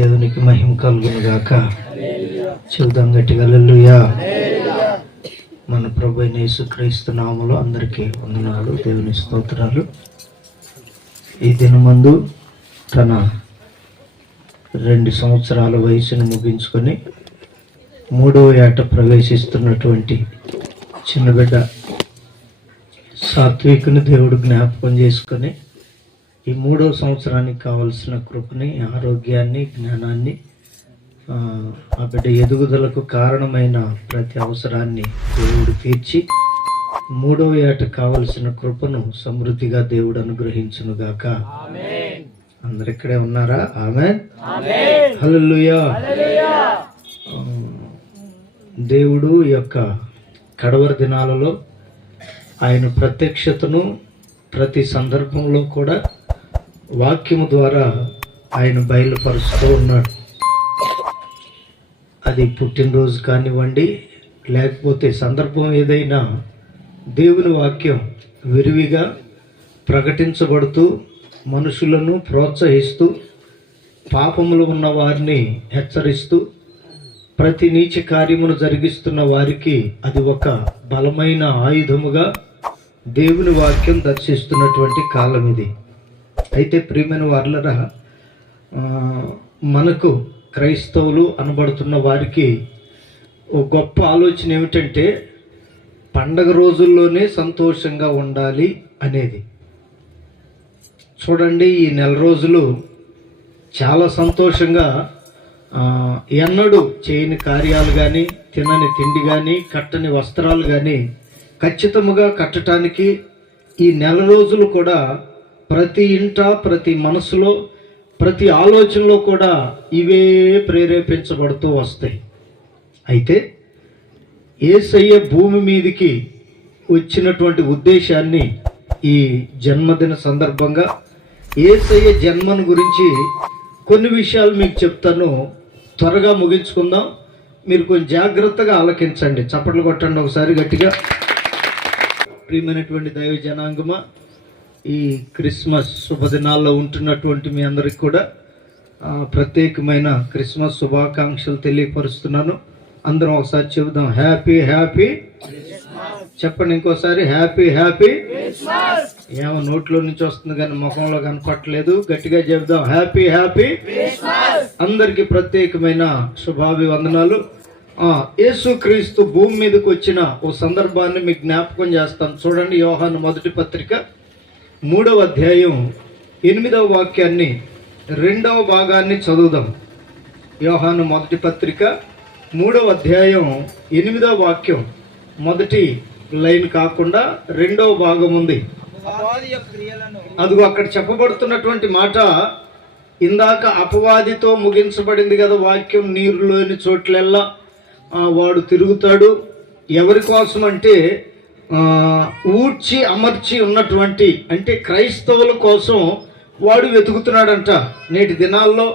దేవునికి మహిమ కలుగును గాక. చూద్దాం గట్టిగా హల్లెలూయా. మన ప్రభు అయిన యేసుక్రీస్తు నామములో అందరికీ వందనాలు, దేవుని స్తోత్రాలు. ఈ దినమందు తన 2 సంవత్సరాల వయసును ముగించుకొని 3వ ఏట ప్రవేశిస్తున్నటువంటి చిన్న బిడ్డ సాత్వికుని దేవుడు జ్ఞాపకం చేసుకొని ఈ 3వ సంవత్సరానికి కావలసిన కృపని, ఆరోగ్యాన్ని, జ్ఞానాన్ని, ఆ బిడ్డ ఎదుగుదలకు కారణమైన ప్రతి అవసరాన్ని దేవుడు తీర్చి 3వ ఏట కావలసిన కృపను సమృద్ధిగా దేవుడు అనుగ్రహించును గాక. అందరు ఇక్కడే ఉన్నారా? ఆమేన్, హల్లెలూయా. దేవుడు యొక్క కడవరి దినాలలో ఆయన ప్రత్యక్షతను ప్రతి సందర్భంలో కూడా వాక్యము ద్వారా ఆయన బయలుపరుస్తూ ఉన్నాడు. అది పుట్టినరోజు కానివ్వండి, లేకపోతే సందర్భం ఏదైనా దేవుని వాక్యం విరివిగా ప్రకటించబడుతూ మనుషులను ప్రోత్సహిస్తూ పాపములు ఉన్న వారిని హెచ్చరిస్తూ ప్రతి నీచ కార్యమును జరిగిస్తున్న వారికి అది ఒక బలమైన ఆయుధముగా దేవుని వాక్యం దర్శిస్తున్నటువంటి కాలం ఇది. అయితే ప్రియమైన వారలరా, మనకు క్రైస్తవులు అనబడుతున్న వారికి ఒక గొప్ప ఆలోచన ఏమిటంటే పండగ రోజుల్లోనే సంతోషంగా ఉండాలి అనేది. చూడండి, ఈ నెల రోజులు చాలా సంతోషంగా ఎన్నడూ చేయని కార్యాలు కానీ, తినని తిండి కానీ, కట్టని వస్త్రాలు కానీ ఖచ్చితంగా కట్టడానికి ఈ నెల రోజులు కూడా ప్రతి ఇంట, ప్రతి మనసులో, ప్రతి ఆలోచనలో కూడా ఇవే ప్రేరేపించబడుతూ వస్తాయి. అయితే యేసయ్య భూమి మీదికి వచ్చినటువంటి ఉద్దేశాన్ని ఈ జన్మదిన సందర్భంగా యేసయ్య జన్మను గురించి కొన్ని విషయాలు మీకు చెప్తాను. త్వరగా ముగించుకుందాం. మీరు కొంచెం జాగ్రత్తగా ఆలకించండి. చప్పట్లు కొట్టండి ఒకసారి గట్టిగా. ప్రియమైనటువంటి దైవ జనాంగమా, ఈ క్రిస్మస్ శుభదినాల్లో ఉంటున్నటువంటి మీ అందరికి కూడా ప్రత్యేకమైన క్రిస్మస్ శుభాకాంక్షలు తెలియపరుస్తున్నాను. అందరం ఒకసారి చెబుదాం, హ్యాపీ హ్యాపీ. చెప్పండి ఇంకోసారి, హ్యాపీ హ్యాపీ. ఏమో నోట్లో నుంచి వస్తుంది కానీ ముఖంలో కనపట్లేదు. గట్టిగా చెబుదాం, హ్యాపీ హ్యాపీ. అందరికి ప్రత్యేకమైన శుభాభివందనాలు. యేసుక్రీస్తు భూమి మీదకి వచ్చిన ఓ సందర్భాన్ని మీకు జ్ఞాపకం చేస్తాను. చూడండి, యోహాను మొదటి పత్రిక 3వ అధ్యాయం 8వ వాక్యాన్ని 2వ భాగాన్ని చదువుదాం. యోహాను మొదటి పత్రిక 3వ అధ్యాయం 8వ వాక్యం మొదటి లైన్ కాకుండా 2వ భాగం ఉంది. అదిగో అక్కడ చెప్పబడుతున్నటువంటి మాట ఇందాక అపవాదితో ముగించబడింది కదా వాక్యం. నీరులోని చోట్లెల్లా వాడు తిరుగుతాడు. ఎవరి కోసం అంటే ఊడ్చి అమర్చి ఉన్నటువంటి, అంటే క్రైస్తవుల కోసం వాడు వెతుకుతున్నాడంట. నేటి దినాల్లో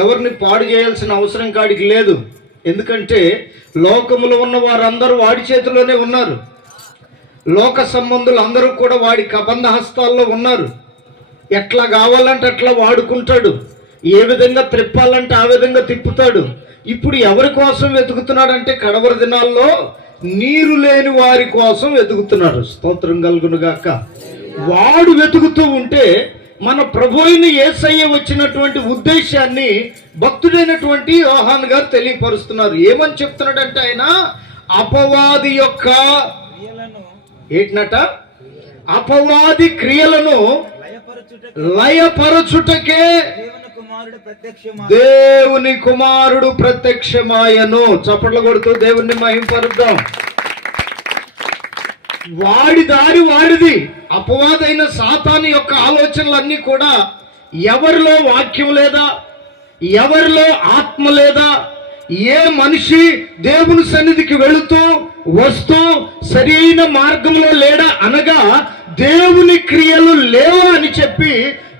ఎవరిని పాడు చేయాల్సిన అవసరం కాడికి లేదు. ఎందుకంటే లోకములో ఉన్న వారందరూ వాడి చేతిలోనే ఉన్నారు. లోక సంబంధులు అందరూ కూడా వాడి కబంధ హస్తాల్లో ఉన్నారు. ఎట్లా కావాలంటే అట్లా వాడుకుంటాడు. ఏ విధంగా త్రిప్పాలంటే ఆ విధంగా తిప్పుతాడు. ఇప్పుడు ఎవరి కోసం వెతుకుతున్నాడంటే కడవరి దినాల్లో నీరు లేని వారి కోసం వెతుకుతున్నాడు. స్తోత్రం కలుగును గాక. వాడు వెతుకుతూ ఉంటే మన ప్రభు అయిన యేసయ్య వచ్చినటువంటి ఉద్దేశాన్ని భక్తుడైనటువంటి యోహాను గారు తెలియపరుస్తున్నారు. ఏమని చెప్తున్నాడంటే ఆయన అపవాది యొక్క ఏంటనట, అపవాది క్రియలను లయపరచుటకే దేవుని కుమారుడు ప్రత్యక్షమాయను. చప్పట్లు కొడుతూ దేవుణ్ణి మహింపరుద్దాం. వాడి దారి వాడిది. అపవాదైన సాతాను యొక్క ఆలోచనలన్నీ కూడా ఎవరిలో వాక్యం లేదా, ఎవరిలో ఆత్మ లేదా, ఏ మనిషి దేవుని సన్నిధికి వెళుతూ వస్తూ సరైన మార్గంలో లేడా అనగా దేవుని క్రియలు లేవా అని చెప్పి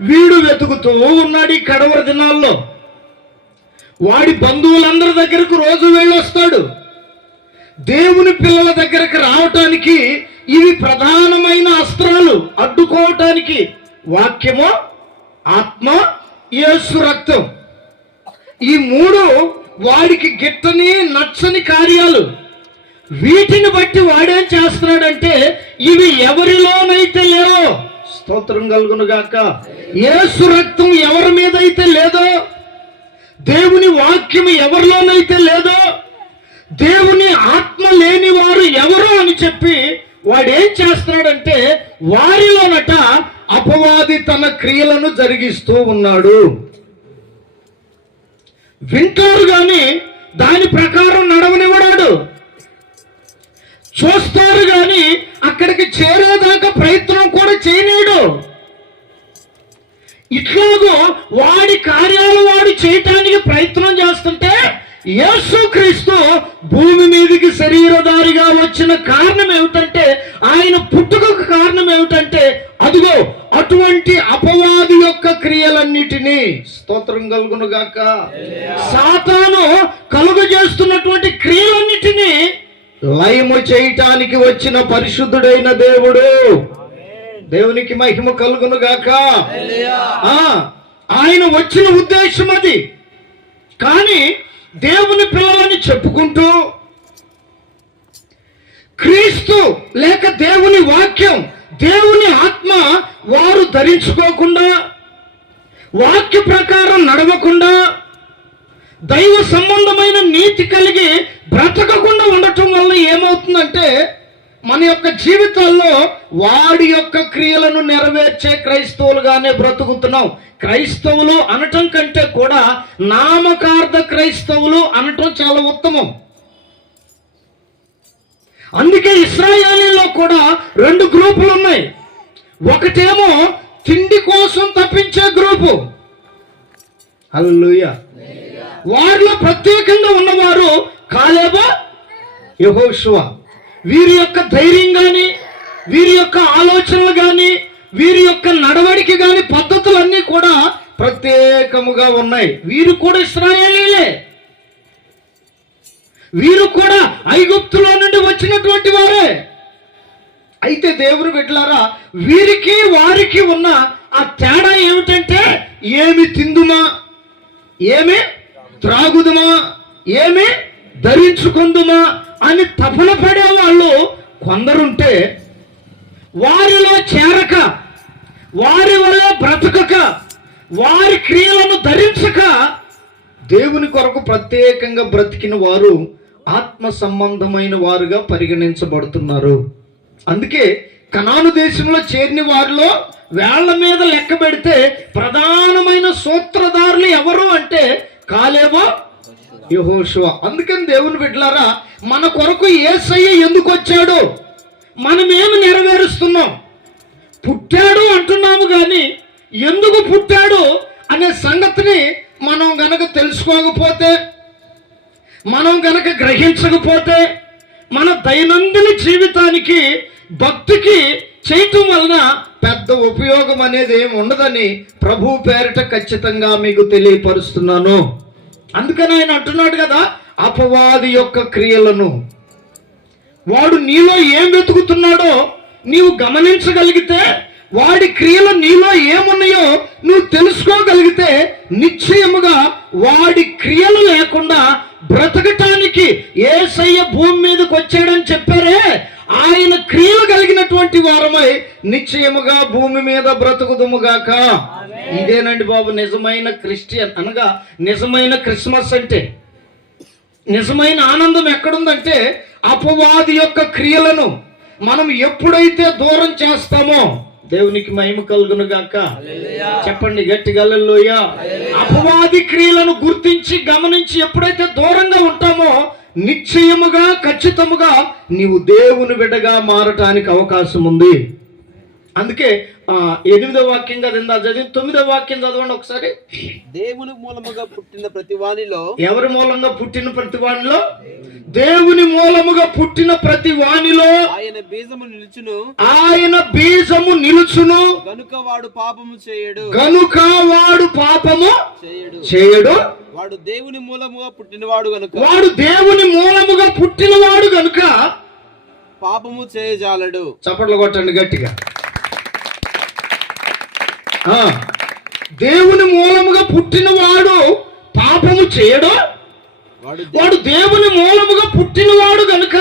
వీడు వెతుకుతూ ఉన్నాడు. ఈ కడవరి దినాల్లో వాడి బంధువులందరి దగ్గరకు రోజు వెళ్ళొస్తాడు. దేవుని పిల్లల దగ్గరకు రావటానికి ఇవి ప్రధానమైన అస్త్రాలు అడ్డుకోవటానికి. వాక్యము, ఆత్మ, యేసు రక్తం. ఈ మూడు వాడికి గిట్టని నచ్చని కార్యాలు. వీటిని బట్టి వాడేం చేస్తున్నాడంటే ఇవి ఎవరిలోనైతే లేవో, స్తోత్రం కలుగును గాక, యేసు రక్తం ఎవరి మీద అయితే లేదో, దేవుని వాక్యం ఎవరిలోనైతే లేదో, దేవుని ఆత్మ లేని వారు ఎవరు అని చెప్పి వాడేం చేస్తున్నాడంటే వారిలోనట అపవాది తన క్రియలను జరిగిస్తూ ఉన్నాడు. వింటారు గాని దాని ప్రకారం నడవనివ్వడాడు. చూస్తారు గాని అక్కడికి చేరేదాకా ప్రయత్నం కూడా చేయలేడు. ఇట్లాగో వాడి కార్యాలు వాడు చేయటానికి ప్రయత్నం చేస్తుంటే యేసుక్రీస్తు భూమి మీదకి శరీరధారిగా వచ్చిన కారణం ఏమిటంటే, ఆయన పుట్టుకకు కారణం ఏమిటంటే, అదిగో అటువంటి అపవాది యొక్క క్రియలన్నిటినీ, స్తోత్రం కలుగును గాక, సాతాను కలుగజేస్తున్నటువంటి క్రియలన్నిటినీ లయము చేయటానికి వచ్చిన పరిశుద్ధుడైన దేవుడు. దేవునికి మహిమ కలుగును గాక. ఆయన వచ్చిన ఉద్దేశం అది. కానీ దేవుని పిల్లలని చెప్పుకుంటూ క్రీస్తు లేక దేవుని వాక్యం, దేవుని ఆత్మ వారు ధరించుకోకుండా, వాక్య ప్రకారం నడవకుండా, దైవ సంబంధమైన నీతి కలిగి బ్రతకకుండా ఉండటం వల్ల ఏమవుతుందంటే మన యొక్క జీవితాల్లో వాడి యొక్క క్రియలను నెరవేర్చే క్రైస్తవులుగానే బ్రతుకుతున్నాం. క్రైస్తవులు అనటం కంటే కూడా నామకార్థ క్రైస్తవులు అనటం చాలా ఉత్తమం. అందుకే ఇశ్రాయేలీలో కూడా 2 గ్రూపులు ఉన్నాయి. ఒకటేమో తిండి కోసం తప్పించే గ్రూపు, హల్లెలూయా. వారిలో ప్రత్యేకంగా ఉన్నవారు కాలేబు, యెహోషువ. వీరి యొక్క ధైర్యం కానీ, వీరి యొక్క ఆలోచనలు కానీ, వీరి యొక్క నడవడికి కానీ పద్ధతులన్నీ కూడా ప్రత్యేకముగా ఉన్నాయి. వీరు కూడా ఇశ్రాయేలీలే. వీరు కూడా ఐగుప్తులో నుండి వచ్చినటువంటి వారే. అయితే దేవుని బిడ్డలారా, వీరికి వారికి ఉన్న ఆ తేడా ఏమిటంటే, ఏమి తిందుమా, ఏమి త్రాగుదుమా, ఏమి ధరించుకుందుమా అని తపన పడే వాళ్ళు కొందరుంటే, వారిలో చేరక, వారి వల్ల బ్రతకక, వారి క్రియలను ధరించక దేవుని కొరకు ప్రత్యేకంగా బ్రతికిన వారు ఆత్మ సంబంధమైన వారుగా పరిగణించబడుతున్నారు. అందుకే కనాను దేశంలో చేరిన వారిలో వేళ్ల మీద లెక్క పెడితే ప్రధానమైన సూత్రధారులు ఎవరు అంటే కాలేబు, యెహోషువ. అందుకని దేవుని బిడ్డలారా, మన కొరకు యేసయ్య ఎందుకు వచ్చాడు, మనమేమి నెరవేరుస్తున్నాం, పుట్టాడు అంటున్నాము కానీ ఎందుకు పుట్టాడు అనే సంగతిని మనం గనక తెలుసుకోకపోతే, మనం గనక గ్రహించకపోతే, మన దైనందిన జీవితానికి భక్తికి చేయటం వలన పెద్ద ఉపయోగం అనేది ఏమి ఉండదని ప్రభు పేరిట ఖచ్చితంగా మీకు తెలియపరుస్తున్నాను. అందుకని ఆయన అంటున్నాడు కదా, అపవాది యొక్క క్రియలను వాడు నీలో ఏం వెతుకుతున్నాడో నీవు గమనించగలిగితే, వాడి క్రియలు నీలో ఏమున్నాయో నువ్వు తెలుసుకోగలిగితే, నిశ్చయముగా వాడి క్రియలు లేకుండా బ్రతకటానికి యేసయ్య భూమి మీదకి వచ్చాడని చెప్పారే, ఆయన క్రియలు కలిగినటువంటి వారమై నిశ్చయముగా భూమి మీద బ్రతుకుదుముగాక. ఇదేనండి బాబు నిజమైన క్రిస్టియన్ అనగా నిజమైన క్రిస్మస్ అంటే. నిజమైన ఆనందం ఎక్కడుందంటే, అపవాది యొక్క క్రియలను మనం ఎప్పుడైతే దూరం చేస్తామో, దేవునికి మహిమ కలుగును గాక. చెప్పండి గట్టిగా హల్లెలూయా. అపవాది క్రియలను గుర్తించి గమనించి ఎప్పుడైతే దూరంగా ఉంటామో, నిశ్చయముగా ఖచ్చితముగా నీవు దేవుని బిడ్డగా మారటానికి అవకాశం ఉంది. అందుకే 8వ వాక్యం కదా ఇందా చదివి, 9వ వాక్యం చదవండి ఒకసారి. దేవుని మూలముగా పుట్టిన ప్రతి వానిలో, ఎవరి మూలంగా పుట్టిన ప్రతి వానిలో, దేవుని మూలముగా పుట్టిన ప్రతి వానిలో ఆయన బీజము నిలుచును, ఆయన బీజము నిలుచును, గనుక వాడు పాపము చేయడు, గనుక వాడు పాపము చేయడు చేయడు, వాడు దేవుని మూలముగా పుట్టినవాడు గనుక, వాడు దేవుని మూలముగా పుట్టినవాడు గనుక పాపము చేయజాలడు. చప్పట్లు కొట్టండి గట్టిగా. దేవుని మూలముగా పుట్టినవాడు పాప పాపము చేయడో వాడు దేవుని మూలముగా పుట్టినవాడు గనుక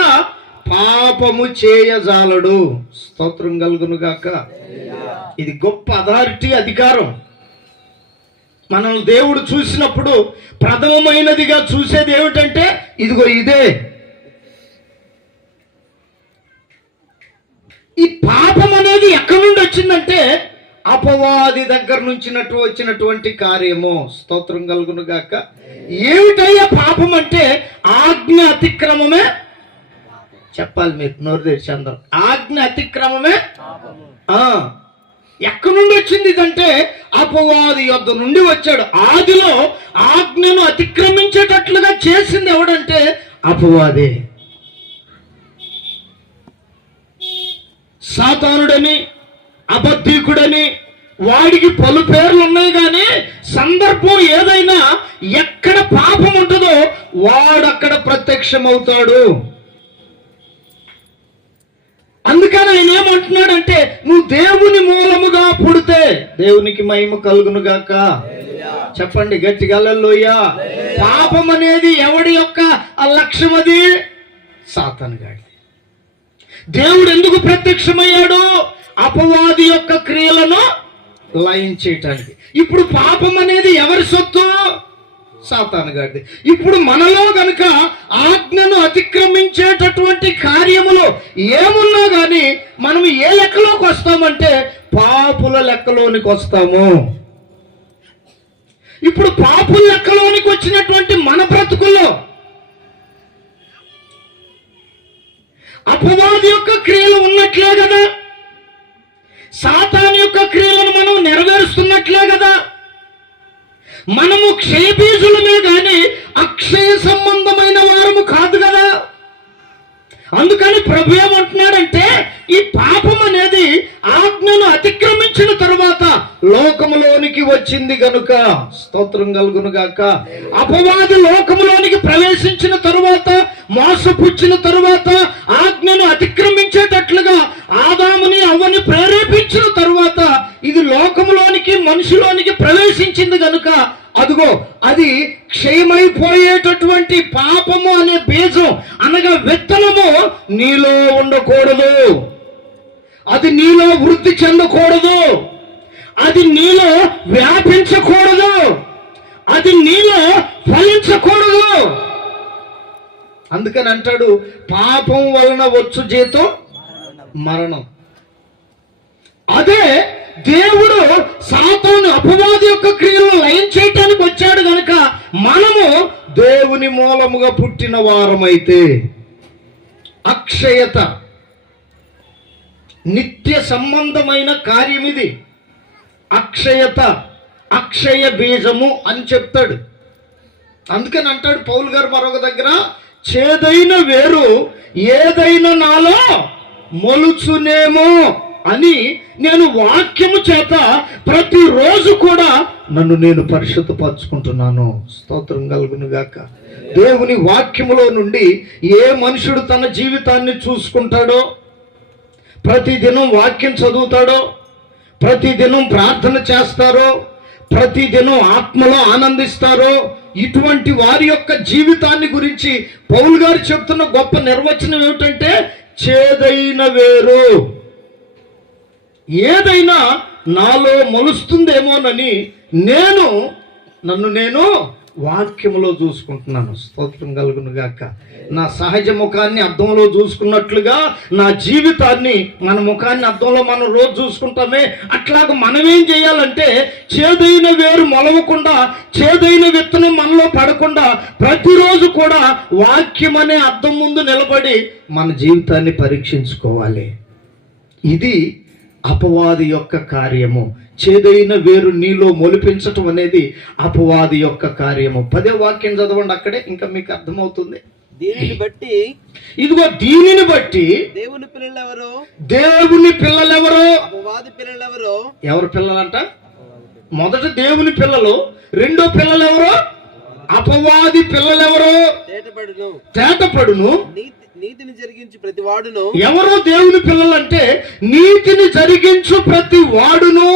పాపము చేయజాలడు. స్తోత్రం కలుగును గాక. ఇది గొప్ప అథారిటీ, అధికారం. మనల్ని దేవుడు చూసినప్పుడు ప్రథమమైనదిగా చూసేది ఏమిటంటే ఇదిగో ఇదే. ఈ పాపం అనేది ఎక్కడి నుండి వచ్చిందంటే అపవాది దగ్గర నుంచి వచ్చినటువంటి కార్యము. స్తోత్రం కలుగును గాక. ఏమిటయ్యా పాపం అంటే ఆజ్ఞ అతిక్రమమే. చెప్పాలి మీరు నోరు తెరిచి అందరూ. ఆజ్ఞ అతిక్రమమే. ఎక్కడి నుండి వచ్చింది ఇదంటే అపవాది యొద్ద నుండి వచ్చాడు. ఆదిలో ఆజ్ఞను అతిక్రమించేటట్లుగా చేసింది ఎవడంటే అపవాదే. సాతానుడని, అబద్ధీకుడని వాడికి పలు పేర్లు ఉన్నాయి, కానీ సందర్భం ఏదైనా ఎక్కడ పాపం ఉంటుందో వాడక్కడ ప్రత్యక్షమవుతాడు. అందుకని ఆయన ఏమంటున్నాడంటే నువ్వు దేవుని మూలముగా పుడితే దేవునికి మహిమ కలుగును గాక. చెప్పండి గట్టిగా హల్లెలూయా. పాపం అనేది ఎవడి యొక్క లక్ష్యం? అది సాతాను గాడిది. దేవుడు ఎందుకు ప్రత్యక్షమయ్యాడు? అపవాది యొక్క క్రియలను లయం చేయటానికి. ఇప్పుడు పాపం అనేది ఎవరి సొత్తు? సాతాను గాడిది. ఇప్పుడు మనలో గనుక ఆజ్ఞను అతిక్రమించేటటువంటి కార్యములు ఏమున్నా గాని మనం ఏ లెక్కలోకి వస్తామంటే పాపుల లెక్కలోనికి వస్తాము. ఇప్పుడు పాపుల లెక్కలోనికి వచ్చినటువంటి మన బ్రతుకుల్లో అపవాది యొక్క క్రియలు ఉన్నట్లే కదా, సాతాను యొక్క క్రియలను మనం నెరవేరుస్తున్నట్లే కదా. మనము క్షయబీజులమే కానీ అక్షయ సంబంధమైన వారము కాదు కదా. అందుకని ప్రభు ఏమంటున్నాడంటే ఈ పాపం అనేది ఆజ్ఞను అతిక్రమించిన తరువాత లోకములోనికి వచ్చింది గనుక. స్తోత్రం కలుగును గాక. అపవాది లోకములోనికి ప్రవేశించిన తరువాత, మోసపుచ్చిన తరువాత, ఆజ్ఞను అతిక్రమించేటట్లుగా ఆదాముని అవ్వని ప్రేరేపించిన తరువాత ఇది లోకములోనికి, మనుషులోనికి ప్రవేశించింది గనుక అదిగో అది క్షయమైపోయేటటువంటి పాపము అనే బీజం అనగా విత్తనము నీలో ఉండకూడదు. అది నీలో వృద్ధి చెందకూడదు. అది నీలో వ్యాపించకూడదు. అది నీలో ఫలించకూడదు. అందుకని అంటాడు పాపం వలన వచ్చు జీతం మరణం. అదే దేవుడు సాతాను అపవాది యొక్క క్రియలను లయం చేయటానికి వచ్చాడు గనక మనము దేవుని మూలముగా పుట్టిన వారమైతే అక్షయత, నిత్య సంబంధమైన కార్యం ఇది. అక్షయత, అక్షయ బీజము అని చెప్తాడు. అందుకని అంటాడు పౌలు గారు మరొక దగ్గర, చేదైన వేరు ఏదైనా నాలో మొలుచునేమో అని నేను వాక్యము చేత ప్రతిరోజు కూడా నన్ను నేను పరిశుద్ధపరచుకుంటున్నాను. స్తోత్రం కలుగును గాక. దేవుని వాక్యములో నుండి ఏ మనుషుడు తన జీవితాన్ని చూసుకుంటాడో, ప్రతిదినం వాక్యం చదువుతాడో, ప్రతిదినం ప్రార్థన చేస్తారో, ప్రతిదినం ఆత్మలో ఆనందిస్తారో, ఇటువంటి వారి యొక్క జీవితాన్ని గురించి పౌలు గారు చెప్తున్న గొప్ప నిర్వచనం ఏమిటంటే చేదైన వేరు ఏదైనా నాలో మొలుస్తుందేమోనని నన్ను నేను వాక్యములో చూసుకుంటున్నాను. స్తోత్రం కలుగును గాక. నా సహజ ముఖాన్ని అద్దంలో చూసుకున్నట్లుగా నా జీవితాన్ని, మన ముఖాన్ని అద్దంలో మనం రోజు చూసుకుంటామే, అట్లాగ మనమేం చేయాలంటే చేదైన వేరు మొలవకుండా, చేదైన విత్తనం మనలో పడకుండా ప్రతిరోజు కూడా వాక్యం అనే అద్దం ముందు నిలబడి మన జీవితాన్ని పరీక్షించుకోవాలి. ఇది అపవాది యొక్క కార్యము. చేదైన వేరు నీలో మొలిపించటం అనేది అపవాది యొక్క కార్యము. 10వ వాక్యం చదవండి, అక్కడే ఇంకా మీకు అర్థమవుతుంది. దీనిని బట్టి, ఇదిగో దీనిని బట్టి దేవుని పిల్లలెవరో, దేవుని పిల్లలెవరో, అపవాది పిల్లలెవరో. ఎవరు పిల్లలంట? మొదట దేవుని పిల్లలు, రెండో పిల్లలెవరో అపవాది పిల్లలెవరో తేటపడును. నీతిని జరిగించు ప్రతి వాడును. ఎవరో దేవుని పిల్లలంటే నీతిని జరిగించు ప్రతి వాడును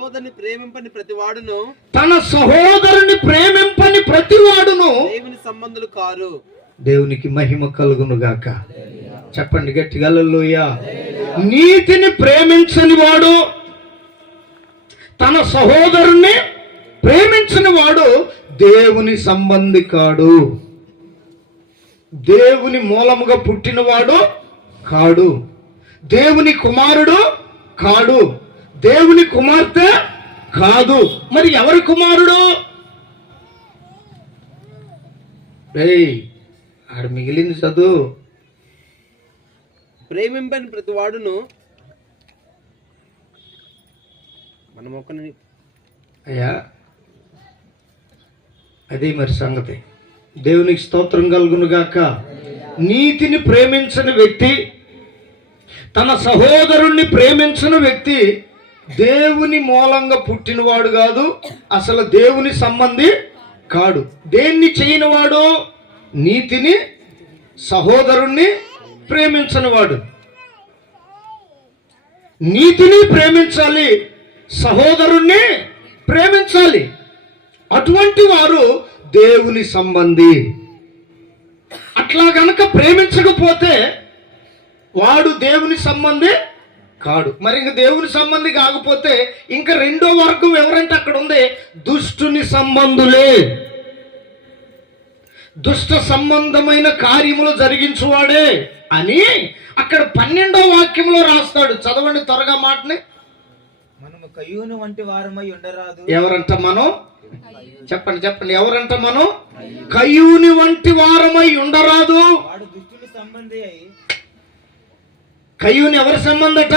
సహోదరుని ప్రేమింపని ప్రతివాడును తన సహోదరుని ప్రేమింపని ప్రతివాడును దేవుని సంబంధులు కారు. దేవునికి మహిమ కలుగును గాక. చెప్పండి గట్టిగా హల్లెలూయా. నీతిని ప్రేమించని వాడు, తన సహోదరుణ్ణి ప్రేమించని వాడు దేవుని సంబంధి కాడు, దేవుని మూలముగా పుట్టినవాడు కాడు, దేవుని కుమారుడు కాడు, దేవుని కుమార్తె కాదు. మరి ఎవరి కుమారుడు? ఆడ మిగిలింది చదువు. ప్రేమింపని ప్రతివాడును మనం ఒకరిని అయ్యా అదే మరి సంగతి. దేవునికి స్తోత్రం కలుగును గాక. నీతిని ప్రేమించని వ్యక్తి, తన సహోదరుణ్ణి ప్రేమించని వ్యక్తి దేవుని మూలంగా పుట్టినవాడు కాదు, అసలు దేవుని సంబంధి కాడు. దేన్ని చేయనివాడు? నీతిని, సహోదరుణ్ణి ప్రేమించనివాడు. నీతిని ప్రేమించాలి, సహోదరుణ్ణి ప్రేమించాలి. అటువంటి వారు దేవుని సంబంధి. అట్లా గనక ప్రేమించకపోతే వాడు దేవుని సంబంధి కాడు. మరి ఇంక దేవుని సంబంధి కాకపోతే ఇంకా రెండో వర్గం ఎవరంటే అక్కడ ఉంది, దుష్టుని సంబంధులే. దుష్ట సంబంధమైన కార్యములు జరిగించువాడే అని అక్కడ 12వ వాక్యంలో రాస్తాడు. చదవండి త్వరగా మాటని. మనము కయ్యూను వంటి వారమై ఉండరాదు. ఎవరంట మనం? చెప్పండి చెప్పండి. ఎవరంట మనం? కయ్యూని వంటి వారమై ఉండరాదు. వాడు దుష్టుని సంబంధి అయి. కయ్యూని ఎవరి సంబంధట?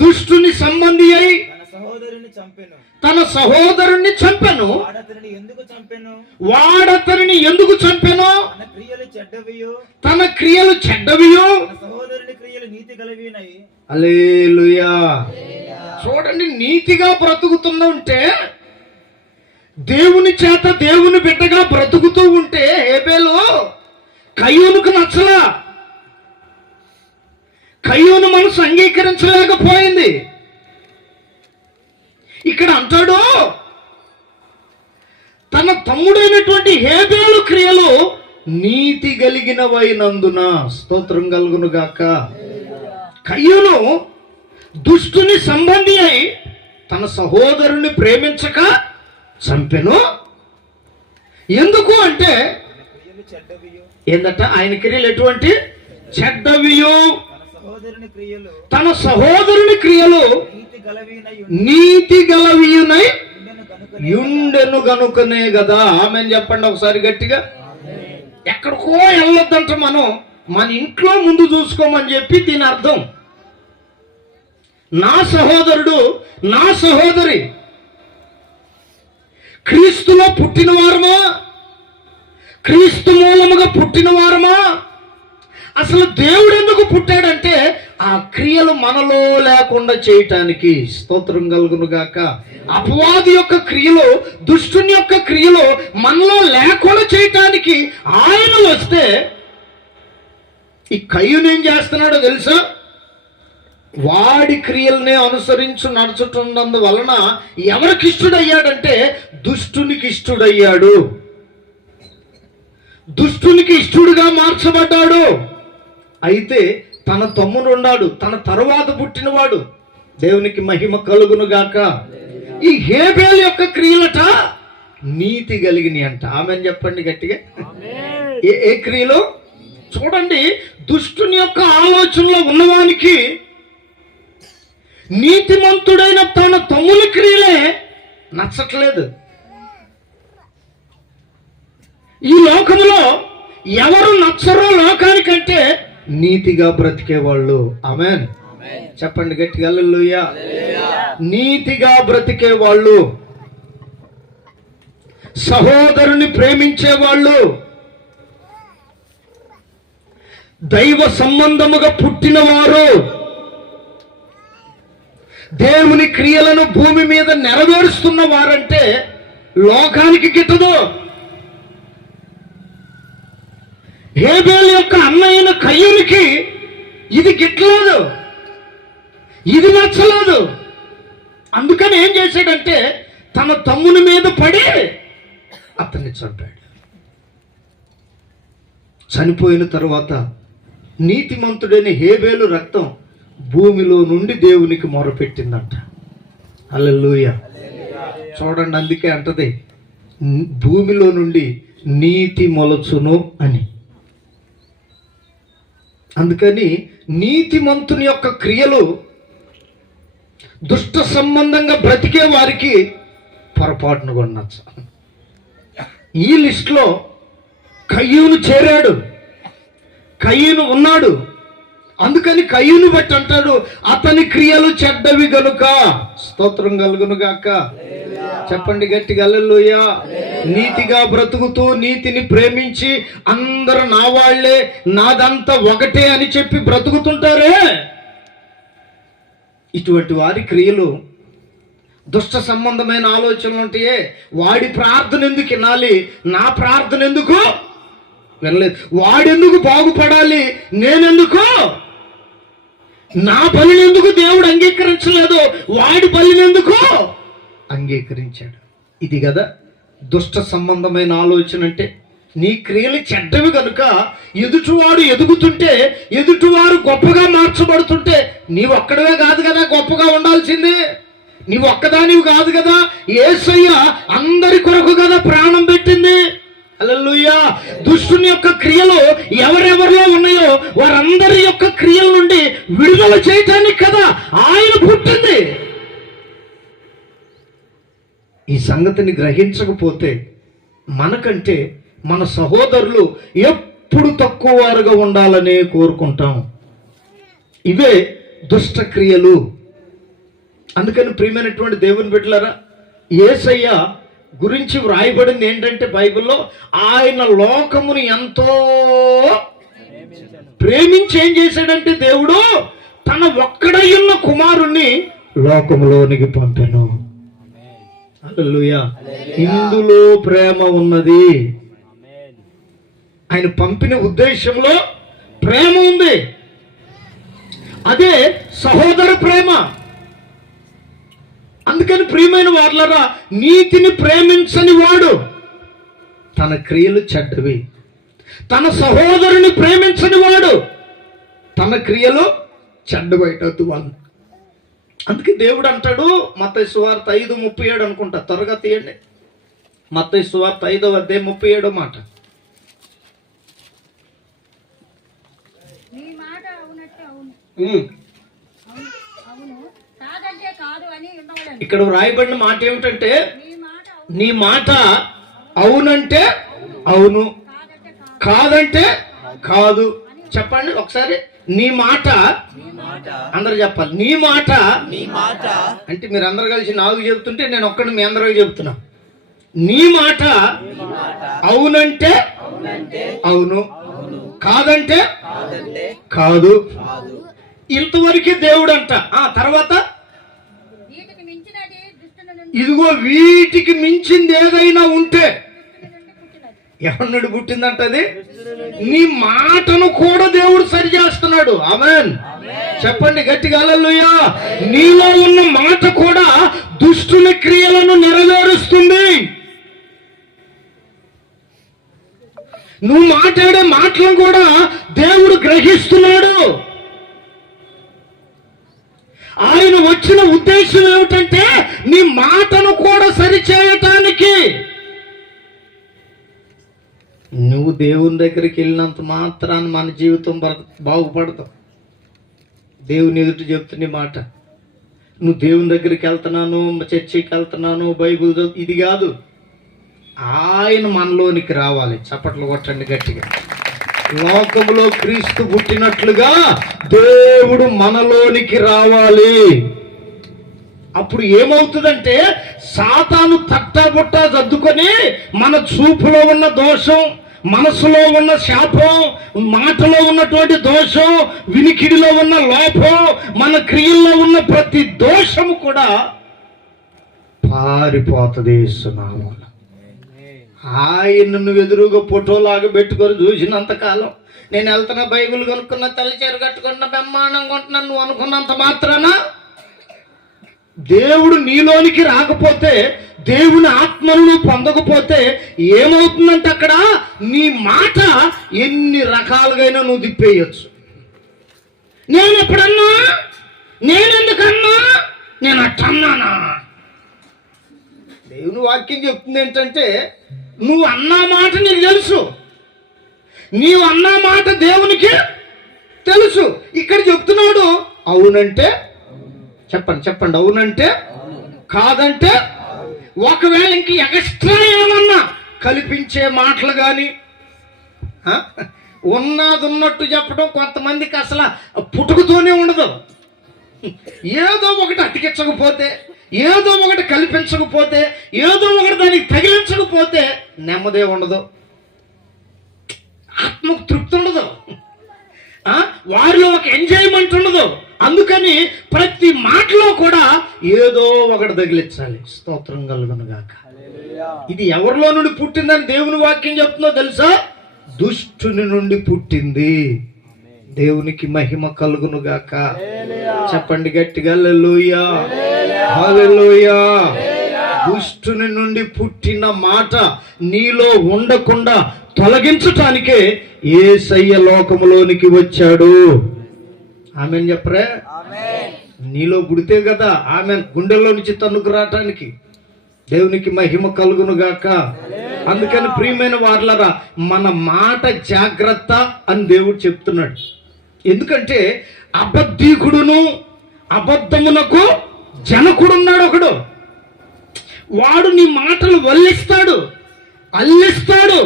దుష్టుని సంబంధి అయి తన సహోదరుని చంపెను. తన సహోదరుణ్ణి చంపెను. వాడతనిని ఎందుకు చంపెను? వాడతనిని ఎందుకు చంపెను? తన క్రియలు చెడ్డవియు, తన క్రియలు చెడ్డవియు, తన సహోదరుని క్రియలు నీతి గలవినై. హల్లెలూయా. చూడండి, నీతిగా బ్రతుకుతున్నా ఉంటే, దేవుని చేత దేవుని బిడ్డగా బ్రతుకుతూ ఉంటే హేబేలు కయ్యూనుకు నచ్చలా. కయ్యూను మనసు అంగీకరించలేకపోయింది. ఇక్కడ అంటాడు, తన తమ్ముడైనటువంటి హేబేలు క్రియలు నీతి కలిగినవైనందున. స్తోత్రం కలుగును గాక. కయ్యూను దుష్టుని సంబంధి అయి తన సహోదరుని ప్రేమించక చంపెను. ఎందుకు అంటే క్రియలు చెడ్డవియు, ఏందట? ఆయన క్రియలు ఎటువంటి చెడ్డవియో, తన సహోదరుని క్రియలు నీతి గలవియునై యుండెను గనుకనే కదా. ఆమెను చెప్పండి ఒకసారి గట్టిగా. ఎక్కడికో వెళ్ళొద్దంట మనం, మన ఇంట్లో ముందు చూసుకోమని చెప్పి దీని అర్థం. నా సహోదరుడు, నా సహోదరి క్రీస్తులో పుట్టిన వారమా, క్రీస్తు మూలముగా పుట్టిన వారమా? అసలు దేవుడు ఎందుకు పుట్టాడంటే ఆ క్రియలు మనలో లేకుండా చేయటానికి. స్తోత్రం కలుగును గాక. అపవాది యొక్క క్రియలు, దుష్టుని యొక్క క్రియలు మనలో లేకుండా చేయటానికి ఆయన వస్తే, ఈ కయ్యూను ఏం చేస్తున్నాడో తెలుసా? వాడి క్రియల్నే అనుసరించు నడుచుతున్నందు వలన ఎవరికి ఇష్టడయ్యాడంటే దుష్టునికి ఇష్టడయ్యాడు, దుష్టునికి ఇష్టడుగా మార్చబడ్డాడు. అయితే తన తమ్ముడు ఉన్నాడు, తన తరువాత పుట్టినవాడు. దేవునికి మహిమ కలుగును గాక. ఈ హేబేలు యొక్క క్రియలట నీతి కలిగిన అంట. ఆమెను చెప్పండి గట్టిగా. ఏ క్రియలు? చూడండి, దుష్టుని యొక్క ఆలోచనలో ఉన్నవానికి నీతిమంతుడైన తన తమ్ముని క్రియలే నచ్చట్లేదు. ఈ లోకంలో ఎవరు నచ్చరో లోకానికంటే నీతిగా బ్రతికేవాళ్ళు. ఆమేన్ చెప్పండి గట్టిగా. హల్లెలూయా. నీతిగా బ్రతికేవాళ్ళు, సహోదరుని ప్రేమించేవాళ్ళు, దైవ సంబంధముగా పుట్టినవారు, దేవుని క్రియలను భూమి మీద నెరవేరుస్తున్న వారంటే లోకానికి గిట్టదు. హేబేలు యొక్క అన్నయ్యన కయ్యూనికి ఇది గిట్టలేదు, ఇది నచ్చలేదు. అందుకని ఏం చేశాడంటే తన తమ్ముని మీద పడి అతన్ని చంపాడు. చనిపోయిన తరువాత నీతిమంతుడైన హేబేలు రక్తం భూమిలో నుండి దేవునికి మొరపెట్టిందంట. హల్లెలూయా. చూడండి, అందుకే అంటది భూమిలో నుండి నీతి మొలచును అని. అందుకని నీతిమంతుని యొక్క క్రియలు దుష్ట సంబంధంగా బ్రతికే వారికి పొరపాటును కొనచ్చు. ఈ లిస్టులో కయ్యూను చేరాడు, కయ్యూను ఉన్నాడు. అందుకని కయ్యూను బట్టి అంటాడు, అతని క్రియలు చెడ్డవి గనుక. స్తోత్రం కలుగును గాక. చెప్పండి గట్టిగా హల్లెలూయా. నీతిగా బ్రతుకుతూ నీతిని ప్రేమించి అందరూ నా వాళ్లే, నాదంతా ఒకటే అని చెప్పి బ్రతుకుతుంటారే, ఇటువంటి వారి క్రియలు దుష్ట సంబంధమైన ఆలోచనలు ఉంటాయే. వాడి ప్రార్థన ఎందుకు వినాలి, నా ప్రార్థన ఎందుకు వినలేదు, వాడెందుకు బాగుపడాలి, నేనెందుకు, నా బలిని ఎందుకు దేవుడు అంగీకరించలేదు, వాడి బలిని ఎందుకు అంగీకరించాడు. ఇది కదా దుష్ట సంబంధమైన ఆలోచన అంటే. నీ క్రియలు చెడ్డవి కనుక ఎదుటివాడు ఎదుగుతుంటే, ఎదుటివారు గొప్పగా మార్చబడుతుంటే నీవు ఒక్కడవే కాదు కదా గొప్పగా ఉండాల్సిందే. నీవు ఒక్కదానివి కాదు కదా. యేసయ్య అందరి కొరకు కదా ప్రాణం పెట్టింది. హల్లెలూయా. దుష్టుని యొక్క క్రియలు ఎవరెవరిలో ఉన్నాయో వారందరి యొక్క క్రియల నుండి విడుదల చేయటానికి కదా ఆయన పుట్టింది. ఈ సంగతిని గ్రహించకపోతే మనకంటే మన సహోదరులు ఎప్పుడు తక్కువ వారుగా ఉండాలనే కోరుకుంటాం. ఇవే దుష్ట క్రియలు. అందుకని ప్రియమైనటువంటి దేవుని బిడ్డలారా, యేసయ్య గురించి వ్రాయబడింది ఏంటంటే బైబిల్లో, ఆయన లోకముని ఎంతో ప్రేమించి ఏం చేశాడంటే దేవుడు తన ఒక్కడై ఉన్న కుమారుణ్ణి లోకములోనికి పంపెను. హల్లెలూయా. ఇందులో ప్రేమ ఉన్నది. ఆయన పంపిన ఉద్దేశంలో ప్రేమ ఉంది. అదే సహోదర ప్రేమ. అందుకని ప్రియమైన వారలారా, నీతిని ప్రేమించని వాడు తన క్రియలు చెడ్డవి. తన సహోదరుని ప్రేమించని వాడు తన క్రియలు చెడ్డబయటద్దు వాళ్ళు. అందుకే దేవుడు అంటాడు మత్తయి సువార్త 5:37 అనుకుంటా, త్వరగా తీయండి. మత్తయి సువార్త 5:37 మాట. ఇక్కడ వ్రాయబడిన మాట ఏమిటంటే, నీ మాట అవునంటే అవును, కాదంటే కాదు. చెప్పండి ఒకసారి. నీ మాట, అందరు చెప్పాలి. నీ మాట అంటే మీరు అందరు కలిసి నాకు చెబుతుంటే నేను ఒక్కడిని మీ అందరికి చెబుతున్నా. నీ మాట అవునంటే అవును, కాదంటే కాదు. ఇంతవరకే దేవుడు అంట. తర్వాత ఇదిగో వీటికి మించింది ఏదైనా ఉంటే ఎవరి నుండి పుట్టిందంటది. నీ మాటను కూడా దేవుడు సరి చేస్తున్నాడు. ఆమేన్. చెప్పండి గట్టిగా హల్లెలూయా. నీలో ఉన్న మాట కూడా దుష్టుని క్రియలను నెరవేరుస్తుంది. నువ్వు మాట్లాడే మాటలను కూడా దేవుడు గ్రహిస్తున్నాడు. ఆయన వచ్చిన ఉద్దేశం ఏమిటంటే నీ మాటను కూడా సరిచేయటానికి. నువ్వు దేవుని దగ్గరికి వెళ్ళినంత మాత్రాన్ని మన జీవితం బాగుపడతావు. దేవుని ఎదుటి చెప్తున్న మాట, నువ్వు దేవుని దగ్గరికి వెళ్తున్నాను, చర్చికి వెళ్తున్నాను, బైబిల్ ఇది కాదు. ఆయన మనలోనికి రావాలి. చప్పట్లు కొట్టండి గట్టిగా. లోకములో క్రీస్తు పుట్టినట్లుగా దేవుడు మనలోనికి రావాలి. అప్పుడు ఏమవుతుందంటే సాతాను తట్టబుట్ట సర్దుకొని మన చూపులో ఉన్న దోషం, మనసులో ఉన్న శాపం, మాటలో ఉన్నటువంటి దోషం, వినికిడిలో ఉన్న లోపం, మన క్రియల్లో ఉన్న ప్రతి దోషము కూడా పారిపోతుంది యేసునామమున. ఆయనను ఎదురుగా ఫోటోలాగా పెట్టుకొని చూసినంత కాలం, నేను వెళ్తున్నా బైబిల్ కొనుక్కున్నా, తల్లిచేరు కట్టుకున్నా, బ్రహ్మాండంగా ఉంటున్నా నువ్వు అనుకున్నంత మాత్రాన దేవుడు నీలోనికి రాకపోతే, దేవుని ఆత్మను నువ్వు పొందకపోతే ఏమవుతుందంటే అక్కడ నీ మాట ఎన్ని రకాలుగైనా నువ్వు తిప్పేయచ్చు. నేను ఎప్పుడన్నా, నేనెందుకన్నా, నేను అట్టన్నానా? దేవుని వాక్యం చెప్తుంది ఏంటంటే, నువ్వు అన్నా మాట నీకు తెలుసు, నీవు అన్నా మాట దేవునికి తెలుసు. ఇక్కడ చెప్తున్నాడు అవునంటే చెప్పండి, అవునంటే, కాదంటే, ఒకవేళ ఇంక ఎక్స్ట్రా ఏమన్నా కల్పించే మాటలు కానీ, ఉన్నది ఉన్నట్టు చెప్పడం కొంతమందికి అసలు పుట్టుకతోనే ఉండదు. ఏదో ఒకటి అతికించకపోతే, ఏదో ఒకటి కల్పించకపోతే, ఏదో ఒకటి దానికి తగిలించకపోతే నెమ్మదే ఉండదు, ఆత్మకు తృప్తి ఉండదు, వారిలో ఒక ఎంజాయ్మెంట్ ఉండదు. అందుకని ప్రతి మాటలో కూడా ఏదో ఒకటి తగిలించాలి. స్తోత్రం కలుగును గాక. ఇది ఎవరిలో నుండి పుట్టిందని దేవుని వాక్యం చెప్తుందో తెలుసా? దుష్టుని నుండి పుట్టింది. దేవునికి మహిమ కలుగును గాక. చెప్పండి గట్టిగా హల్లెలూయా, హల్లెలూయా. దుష్టుని నుండి పుట్టిన మాట నీలో ఉండకుండా తొలగించటానికే యేసయ్య లోకములోనికి వచ్చాడు. ఆమెన్ చెప్పరే? నీలో పుడితే కదా ఆమె గుండెల్లో నుంచి తన్నుకు రావటానికి. దేవునికి మహిమ కలుగును గాక. అందుకని ప్రియమైన వారలారా, మన మాట జాగ్రత్త అని దేవుడు చెప్తున్నాడు. ఎందుకంటే అబద్ధీకుడును అబద్ధమునకు జనకుడున్నాడు ఒకడు. వాడు నీ మాటలు వల్లిస్తాడు, అల్లిస్తాడు.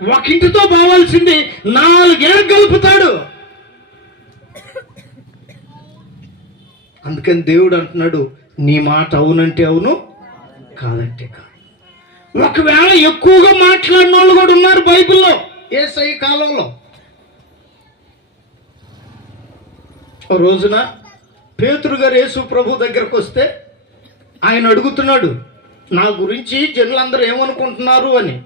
ఒకింటితో పోవాల్సింది 4 ఏళ్ళు గలుపుతాడు. అందుకని దేవుడు అంటున్నాడు, నీ మాట అవునంటే అవును, కాదంటే కాదు. ఒకవేళ ఎక్కువగా మాట్లాడిన వాళ్ళు కూడా ఉన్నారు బైబిల్లో యేసయ్య కాలంలో. ఓ రోజున పేతురు గారు యేసు ప్రభు దగ్గరకు వస్తే ఆయన అడుగుతున్నాడు, నా గురించి జనులందరూ ఏమనుకుంటున్నారు అని.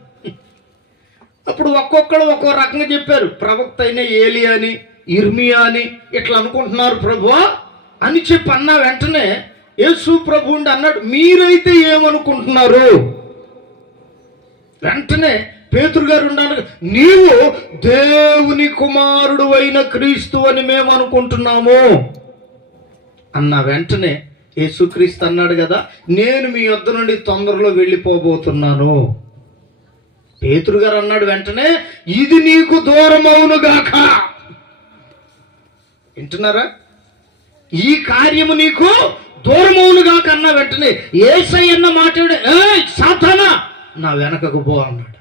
అప్పుడు ఒక్కొక్కడు ఒక్కో రకంగా చెప్పారు. ప్రవక్త అయిన ఏలియా అని, ఇర్మియా అని ఇట్లా అనుకుంటున్నారు ప్రభువా అని చెప్పి అన్న వెంటనే యేసు ప్రభు అన్నాడు, మీరైతే ఏమనుకుంటున్నారు? వెంటనే పేతురు గారు ఉన్నాడు, నీవు దేవుని కుమారుడు అయిన క్రీస్తు అని మేము అనుకుంటున్నాము అన్న వెంటనే యేసుక్రీస్తు అన్నాడు కదా, నేను మీ యొద్ద నుండి తొందరలో వెళ్ళిపోబోతున్నాను. పేతురు గారు అన్నాడు వెంటనే, ఇది నీకు దూరం అవునుగాక. వింటున్నారా? ఈ కార్యము నీకు దూరం అవునుగాక అన్న వెంటనే యేసయ్య అన్న మాట్లాడు, ఏయ్ సాతానా నా వెనకకు పో అన్నాడు.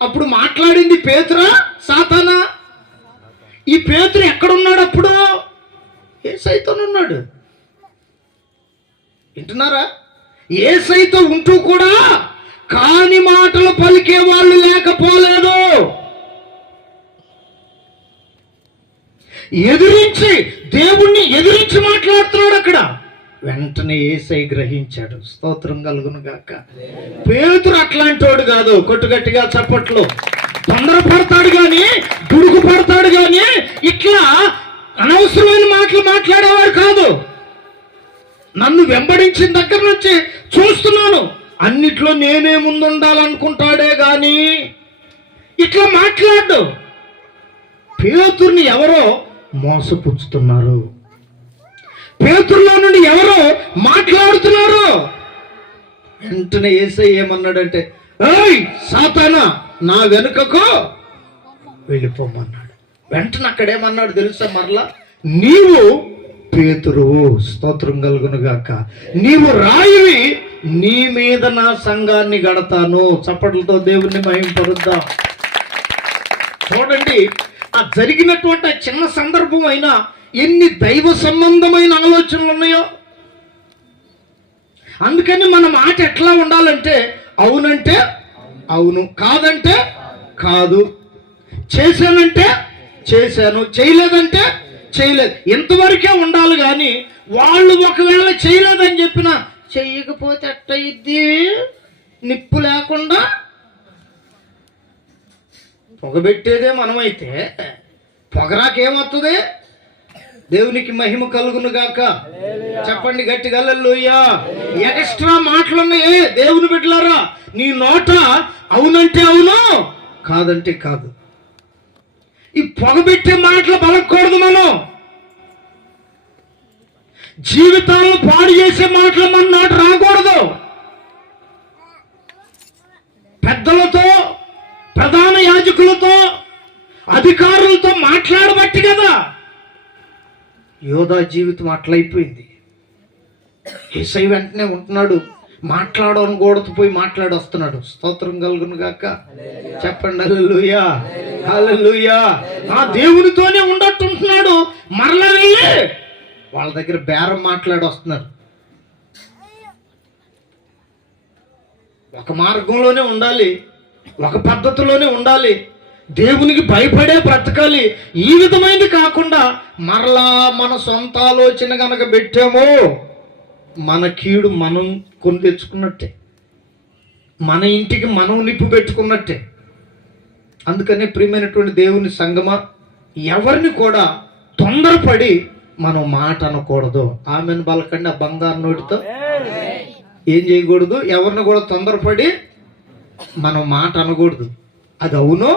అప్పుడు మాట్లాడింది పేతురా సాతానా? ఈ పేతురు ఎక్కడున్నాడు? అప్పుడు యేసయ్యతోనున్నాడు. వింటున్నారా? యేసయ్యతో ఉంటూ కూడా కాని మాటలు పలికే వాళ్ళు లేకపోలేదు. ఎదిరించి, దేవుణ్ణి ఎదిరించి మాట్లాడుతున్నాడు అక్కడ. వెంటనే యేసయ్య గ్రహించాడు. స్తోత్రం కలుగును గాక. పేతురు అట్లాంటి వాడు కాదు. కొట్టుగట్టిగా చప్పట్లు. తొందరపడతాడు కానీ, దుడుకు పడతాడు కానీ, ఇట్లా అనవసరమైన మాటలు మాట్లాడేవాడు కాదు. నన్ను వెంబడించిన దగ్గర నుంచి చూస్తున్నాను, అన్నిట్లో నేనే ముందుండాలనుకుంటాడే గాని ఇట్లా మాట్లాడు. పేతుర్ని ఎవరో మోసపుచ్చుతున్నారు, పేతుర్లో నుండి ఎవరో మాట్లాడుతున్నారు. వెంటనే యేసయ్య ఏమన్నాడంటే, ఏయ్ సాతానా నా వెనుకకు వెళ్ళిపోమన్నాడు. వెంటనే అక్కడేమన్నాడు తెలుసా? మరలా నీవు పేతురువు, స్తోత్రం కలుగును గాక, నీవు రాయివి, నీ మీద నా సంఘాన్ని గడతాను. చప్పట్లతో దేవుణ్ణి మహింపరుద్దాం. చూడండి, ఆ జరిగినటువంటి ఆ చిన్న సందర్భం అయినా ఎన్ని దైవ సంబంధమైన ఆలోచనలు ఉన్నాయో. అందుకని మన మాట ఎట్లా ఉండాలంటే, అవునంటే అవును, కాదంటే కాదు, చేశానంటే చేశాను, చేయలేదంటే చేయలేదు, ఇంతవరకే ఉండాలి. కానీ వాళ్ళు ఒకవేళ చేయలేదని చెప్పినా, చెయ్యకపోతే ఎట్టయిద్ది? నిప్పు లేకుండా పొగబెట్టేదే మనమైతే పొగరాకేమవుతుంది? దేవునికి మహిమ కలుగును గాక. చెప్పండి గట్టిగా హల్లెలూయా. ఎక్స్ట్రా మాటలున్నాయే దేవుని బిడ్డలారా, నీ నోట అవునంటే అవును, కాదంటే కాదు. ఈ పొగబెట్టే మాటలు పలకూడదు. మనం జీవితాలను పాడు చేసే మాటలు మన నోట రాకూడదు. పెద్దలతో, ప్రధాన యాజకులతో, అధికారులతో మాట్లాడబట్టి కదా యోధా జీవితం అట్లయిపోయింది. యేసై వెంటనే ఉంటున్నాడు, మాట్లాడని గోడతో పోయి మాట్లాడొస్తున్నాడు. స్తోత్రం కలుగును గాక. చెప్పండి హల్లెలూయా, హల్లెలూయా. ఆ దేవునితోనే ఉండట్టుంటున్నాడు. మరలా వెళ్ళి వాళ్ళ దగ్గర బేరం మాట్లాడొస్తున్నారు. ఒక మార్గంలోనే ఉండాలి, ఒక పద్ధతిలోనే ఉండాలి, దేవునికి భయపడే బ్రతకాలి. ఈ విధమైనది కాకుండా మరలా మన సొంత ఆలోచన కనుక పెట్టామో మన కీడు మనం కొని తెచ్చుకున్నట్టే, మన ఇంటికి మనం నిప్పు పెట్టుకున్నట్టే. అందుకనే ప్రియమైనటువంటి దేవుని సంగమా, ఎవరిని కూడా తొందరపడి మనం మాట అనకూడదు. ఆమెను బలకండి ఆ బంగారు నోటితో ఏం చేయకూడదు. ఎవరిని కూడా తొందరపడి మనం మాట అనకూడదు. అది అవునో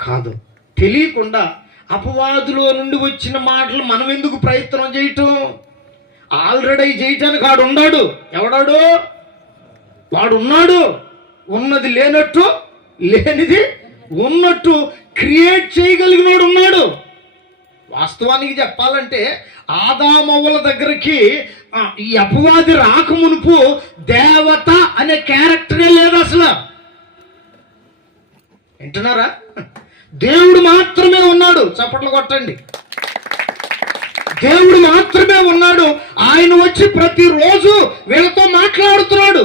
కాదు తెలియకుండా అపవాదులో నుండి వచ్చిన మాటలు మనం ఎందుకు ప్రయత్నం చేయటం? ఆల్రెడీ చేయటానికి వాడు ఉన్నాడు. ఎవడాడు? వాడు ఉన్నాడు. ఉన్నది లేనట్టు, లేనిది ఉన్నట్టు క్రియేట్ చేయగలిగినోడు ఉన్నాడు. వాస్తవానికి చెప్పాలంటే ఆదామవ్వల దగ్గరికి ఈ అపవాది రాకమునుపు దేవత అనే క్యారెక్టరే లేదు అసలు. వింటున్నారా? దేవుడు మాత్రమే ఉన్నాడు. చప్పట్లు కొట్టండి. దేవుడు మాత్రమే ఉన్నాడు. ఆయన వచ్చి ప్రతిరోజు వీళ్ళతో మాట్లాడుతున్నాడు.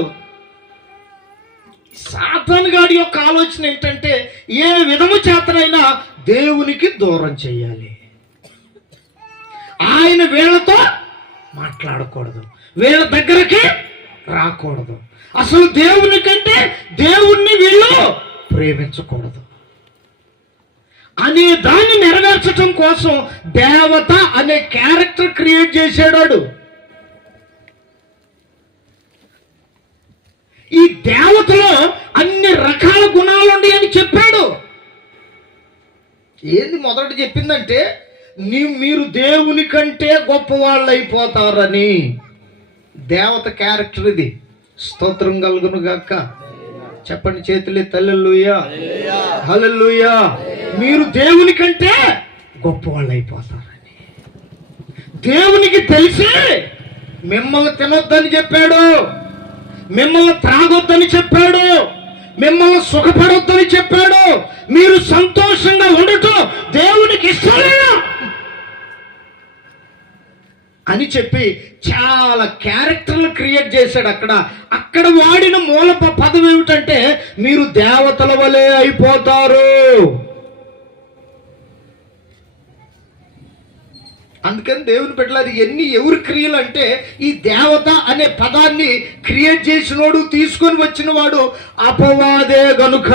సాతాను గాడి యొక్క ఆలోచన ఏంటంటే ఏ విధము చేతనైనా దేవునికి దూరం చేయాలి. ఆయన వీళ్ళతో మాట్లాడకూడదు, వీళ్ళ దగ్గరికి రాకూడదు. అసలు దేవుని కంటే దేవుణ్ణి వీళ్ళు ప్రేమించకూడదు అనే దాన్ని నెరవేర్చడం కోసం దేవత అనే క్యారెక్టర్ క్రియేట్ చేశాడు. ఈ దేవతలో అన్ని రకాల గుణాలు ఉన్నాయని చెప్పాడు. ఏంది మొదట చెప్పిందంటే మీరు దేవుని కంటే గొప్పవాళ్ళు అయిపోతారని. దేవత క్యారెక్టర్ ఇది. స్తోత్రం కలుగును గాక. చెప్పండి చేతులెత్తి హల్లెలూయా, హల్లెలూయా. మీరు దేవుని కంటే గొప్పవాళ్ళు అయిపోతారని దేవునికి తెలిసి మిమ్మల్ని తినొద్దని చెప్పాడు, మిమ్మల్ని త్రాగొద్దని చెప్పాడు, మిమ్మల్ని సుఖపడొద్దని చెప్పాడు. మీరు సంతోషంగా ఉండటం దేవునికి ఇష్టం అని చెప్పి చాలా క్యారెక్టర్లు క్రియేట్ చేశాడు. అక్కడ వాడిన మూల పదం ఏమిటంటే మీరు దేవతల వలె అయిపోతారు. అందుకని దేవుని బిడ్డలారా, ఎవరి క్రియలు అంటే ఈ దేవత అనే పదాన్ని క్రియేట్ చేసినోడు, తీసుకొని వచ్చిన వాడు అపవాదే గనుక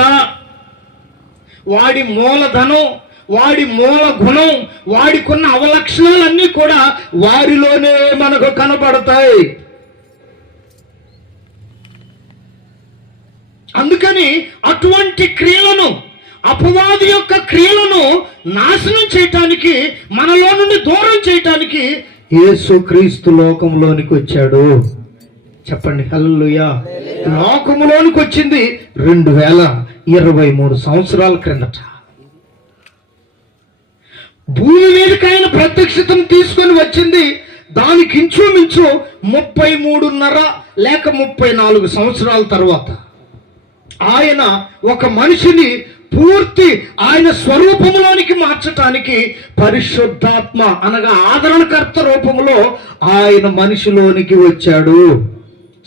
వాడి మూలధనం, వాడి మూల గుణం, వాడికున్న అవలక్షణాలన్నీ కూడా వారిలోనే మనకు కనబడతాయి. అందుకని అటువంటి క్రియలను, అపవాది యొక్క క్రియలను నాశనం చేయటానికి, మనలో నుండి దూరం చేయటానికి యేసుక్రీస్తు లోకంలోనికి వచ్చాడు. చెప్పండి హల్లెలూయా. లోకంలోనికి వచ్చింది 2023 సంవత్సరాల క్రిందట. భూమి మీదకి ఆయన ప్రత్యక్షతను తీసుకొని వచ్చింది దానికి ఇంచుమించు 33.5 లేక 34 సంవత్సరాల తర్వాత ఆయన ఒక మనిషిని పూర్తి ఆయన స్వరూపంలోనికి మార్చటానికి పరిశుద్ధాత్మ అనగా ఆదరణకర్త రూపంలో ఆయన మనిషిలోనికి వచ్చాడు.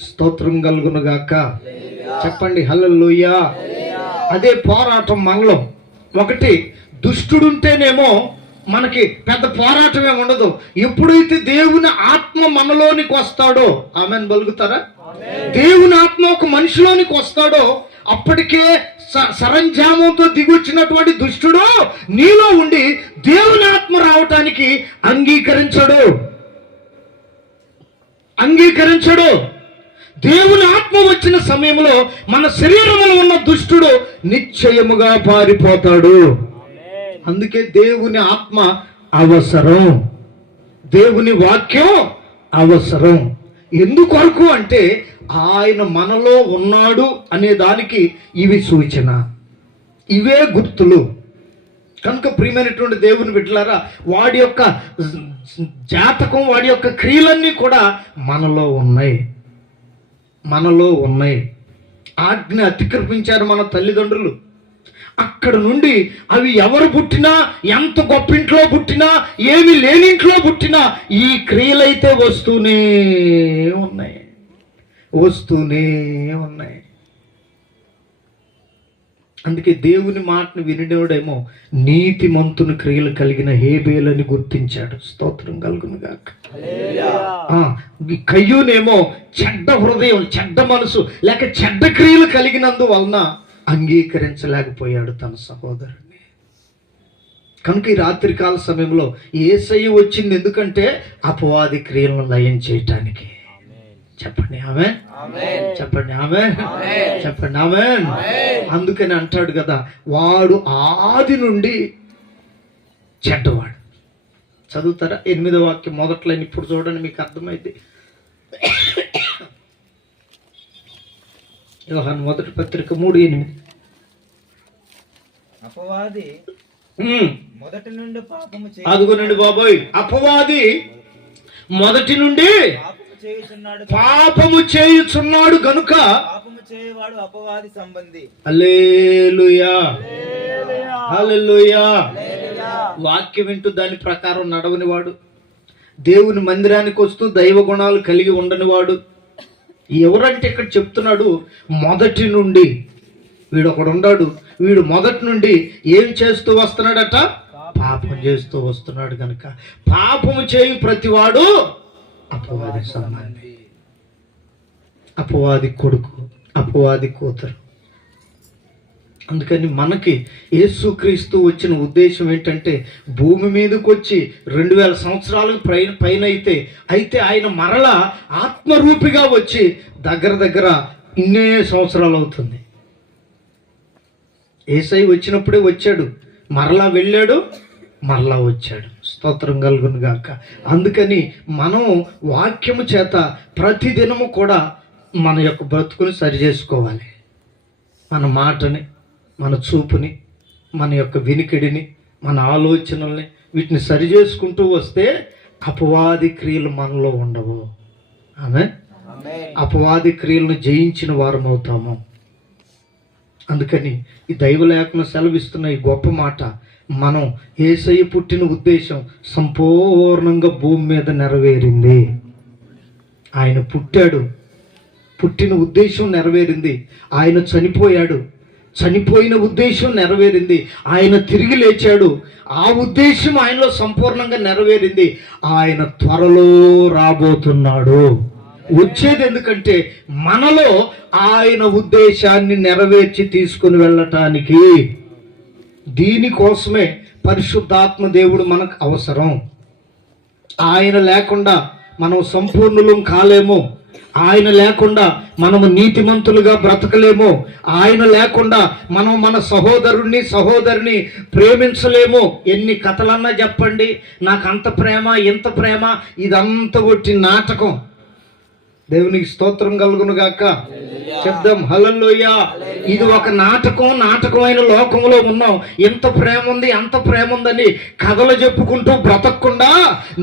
స్తోత్రం కలుగును గాక. చెప్పండి హల్లెలూయా. అదే పోరాటం మనలో. ఒకటి, దుష్టుడుంటేనేమో మనకి పెద్ద పోరాటమే ఉండదు. ఎప్పుడైతే దేవుని ఆత్మ మనలోనికి వస్తాడో, ఆమెను బలుగుతారా? దేవుని ఆత్మ ఒక మనిషిలోనికి వస్తాడో అప్పటికే సరంజామంతో దిగొచ్చినటువంటి దుష్టుడు నీలో ఉండి దేవుని ఆత్మ రావటానికి అంగీకరించడు. అంగీకరించడు. దేవుని ఆత్మ వచ్చిన సమయంలో మన శరీరంలో ఉన్న దుష్టుడు నిశ్చయముగా పారిపోతాడు. అందుకే దేవుని ఆత్మ అవసరం, దేవుని వాక్యం అవసరం. ఎందుకొరకు అంటే ఆయన మనలో ఉన్నాడు అనే దానికి ఇవి సూచన, ఇవే గుర్తులు. కనుక ప్రియమైనటువంటి దేవుని బిడ్డలారా, వాడి యొక్క జాతకం, వాడి యొక్క క్రియలన్నీ కూడా మనలో ఉన్నాయి, మనలో ఉన్నాయి. ఆజ్ఞ అతిక్రమించారు మన తల్లిదండ్రులు. అక్కడ నుండి అవి ఎవరు పుట్టినా, ఎంత గొప్పింట్లో పుట్టినా, ఏమి లేనింట్లో పుట్టినా ఈ క్రియలైతే వస్తూనే ఉన్నాయి, వస్తూనే ఉన్నాయి. అందుకే దేవుని మాటను వినినోడేమో నీతిమంతుని క్రియలు కలిగిన హేబేలని గుర్తించాడు. స్తోత్రం కలుగును గాక. కయ్యూనేమో చెడ్డ హృదయం, చెడ్డ మనసు లేక చెడ్డ క్రియలు కలిగినందువలన అంగీకరించలేకపోయాడు తన సహోదరుని. కనుక ఈ రాత్రికాల సమయంలో యేసయ్య వచ్చింది ఎందుకంటే అపవాది క్రియలను లయం చేయటానికి. చెప్పండి ఆమేన్, చెప్పండి ఆమేన్, చెప్పండి ఆమేన్. అందుకని అంటాడు కదా, వాడు ఆది నుండి చెడ్డవాడు. చదువుతారా 8వ వాక్యం మొదట్లో? ఇప్పుడు చూడండి, మీకు అర్థమైంది. యోహాను మొదటి పత్రిక 3:8. అపవాది మొదటి నుండి పాపము అదుగునండి బాబోయ్, అపవాది మొదటి నుండి పాపము చేయుచున్నాడు గనుక పాపము చేయవాడు అపవాది సంబంధి. హల్లెలూయా, హల్లెలూయా. వాక్యం వింటూ దాని ప్రకారం నడవని వాడు, దేవుని మందిరానికి వస్తూ దైవ గుణాలు కలిగి ఉండని వాడు ఎవరంటే ఇక్కడ చెప్తున్నాడు, మొదటి నుండి వీడు ఒకడు ఉన్నాడు. వీడు మొదటి నుండి ఏం చేస్తూ వస్తున్నాడట? పాపం చేస్తూ వస్తున్నాడు కనుక పాపము చేయు ప్రతివాడు అపవాది సంబంధి, అపవాది కొడుకు, అపవాది కూతురు. అందుకని మనకి యేసుక్రీస్తు వచ్చిన ఉద్దేశం ఏంటంటే, భూమి మీదకి వచ్చి 2000 సంవత్సరాలకు పైన అయితే ఆయన మరలా ఆత్మరూపిగా వచ్చి దగ్గర ఇన్నే సంవత్సరాలు అవుతుంది. యేసయ్య వచ్చినప్పుడే వచ్చాడు, మరలా వెళ్ళాడు, మరలా వచ్చాడు. స్తోత్రం కలుగును గాక. అందుకని మనం వాక్యము చేత ప్రతిదినము కూడా మన యొక్క బ్రతుకుని సరి చేసుకోవాలి. మన మాటని, మన చూపుని, మన యొక్క వినికిడిని, మన ఆలోచనల్ని, వీటిని సరి చేసుకుంటూ వస్తే అపవాది క్రియలు మనలో ఉండవు. ఆమేన్. అపవాది క్రియలను జయించిన వారం అవుతాము. అందుకని ఈ దైవలేఖనం సెలవిస్తున్న ఈ గొప్ప మాట, మనం యేసయ్య పుట్టిన ఉద్దేశం సంపూర్ణంగా భూమి మీద నెరవేరింది. ఆయన పుట్టాడు, పుట్టిన ఉద్దేశం నెరవేరింది. ఆయన చనిపోయాడు, చనిపోయిన ఉద్దేశం నెరవేరింది. ఆయన తిరిగి లేచాడు, ఆ ఉద్దేశం ఆయనలో సంపూర్ణంగా నెరవేరింది. ఆయన త్వరలో రాబోతున్నాడు. వచ్చేది ఎందుకంటే మనలో ఆయన ఉద్దేశాన్ని నెరవేర్చి తీసుకుని వెళ్ళటానికి. దీనికోసమే పరిశుద్ధాత్మ దేవుడు మనకు అవసరం. ఆయన లేకుండా మనం సంపూర్ణులం కాలేము. ఆయన లేకుండా మనము నీతిమంతులుగా బ్రతకలేము. ఆయన లేకుండా మనం మన సహోదరుణ్ణి సహోదరిని ప్రేమించలేము. ఎన్ని కథలన్నా చెప్పండి, నాకు అంత ప్రేమ ఇంత ప్రేమ, ఇదంతా ఒట్టి నాటకం. దేవునికి స్తోత్రం కలుగును గాక. శబ్దం హల్లెలూయా. ఇది ఒక నాటకం, నాటకమైన లోకంలో ఉన్నాం. ఎంత ప్రేమ ఉంది, అంత ప్రేమ ఉందని కథలు చెప్పుకుంటూ బ్రతకకుండా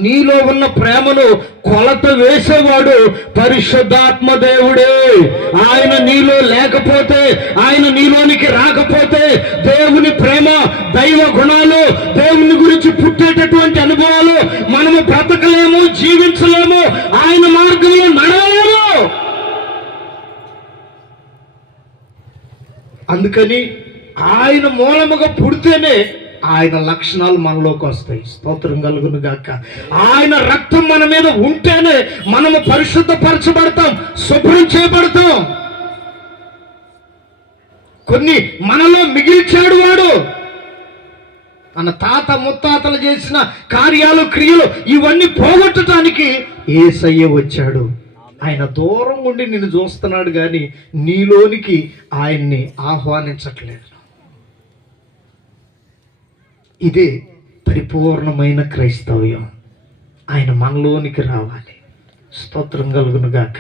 నీలో ఉన్న ప్రేమను కొలత వేసేవాడు పరిశుద్ధాత్మ దేవుడే. ఆయన నీలో లేకపోతే, ఆయన నీలోనికి రాకపోతే దేవుని ప్రేమ, దైవ గుణాలు, దేవుని గురించి పుట్టేటటువంటి అనుభవాలు మనము బ్రతకలేము, జీవించలేము, ఆయన మార్గంలో నడవలేము. అందుకని ఆయన మూలముగా పుడితేనే ఆయన లక్షణాలు మనలోకి వస్తాయి. స్తోత్రం కలుగును గాక. ఆయన రక్తం మన మీద ఉంటేనే మనము పరిశుద్ధపరచబడతాం, శుభ్రం చేయబడతాం. కొన్ని మనలో మిగిల్చాడు వాడు. మన తాత ముత్తాతలు చేసిన కార్యాలు, క్రియలు ఇవన్నీ పోగొట్టడానికి యేసయ్య వచ్చాడు. ఆయన దూరం ఉండి నిన్ను చూస్తున్నాడు కానీ నీలోనికి ఆయన్ని ఆహ్వానించట్లేదు. ఇదే పరిపూర్ణమైన క్రైస్తవ్యం. ఆయన మనలోనికి రావాలి. స్తోత్రం కలుగును గాక.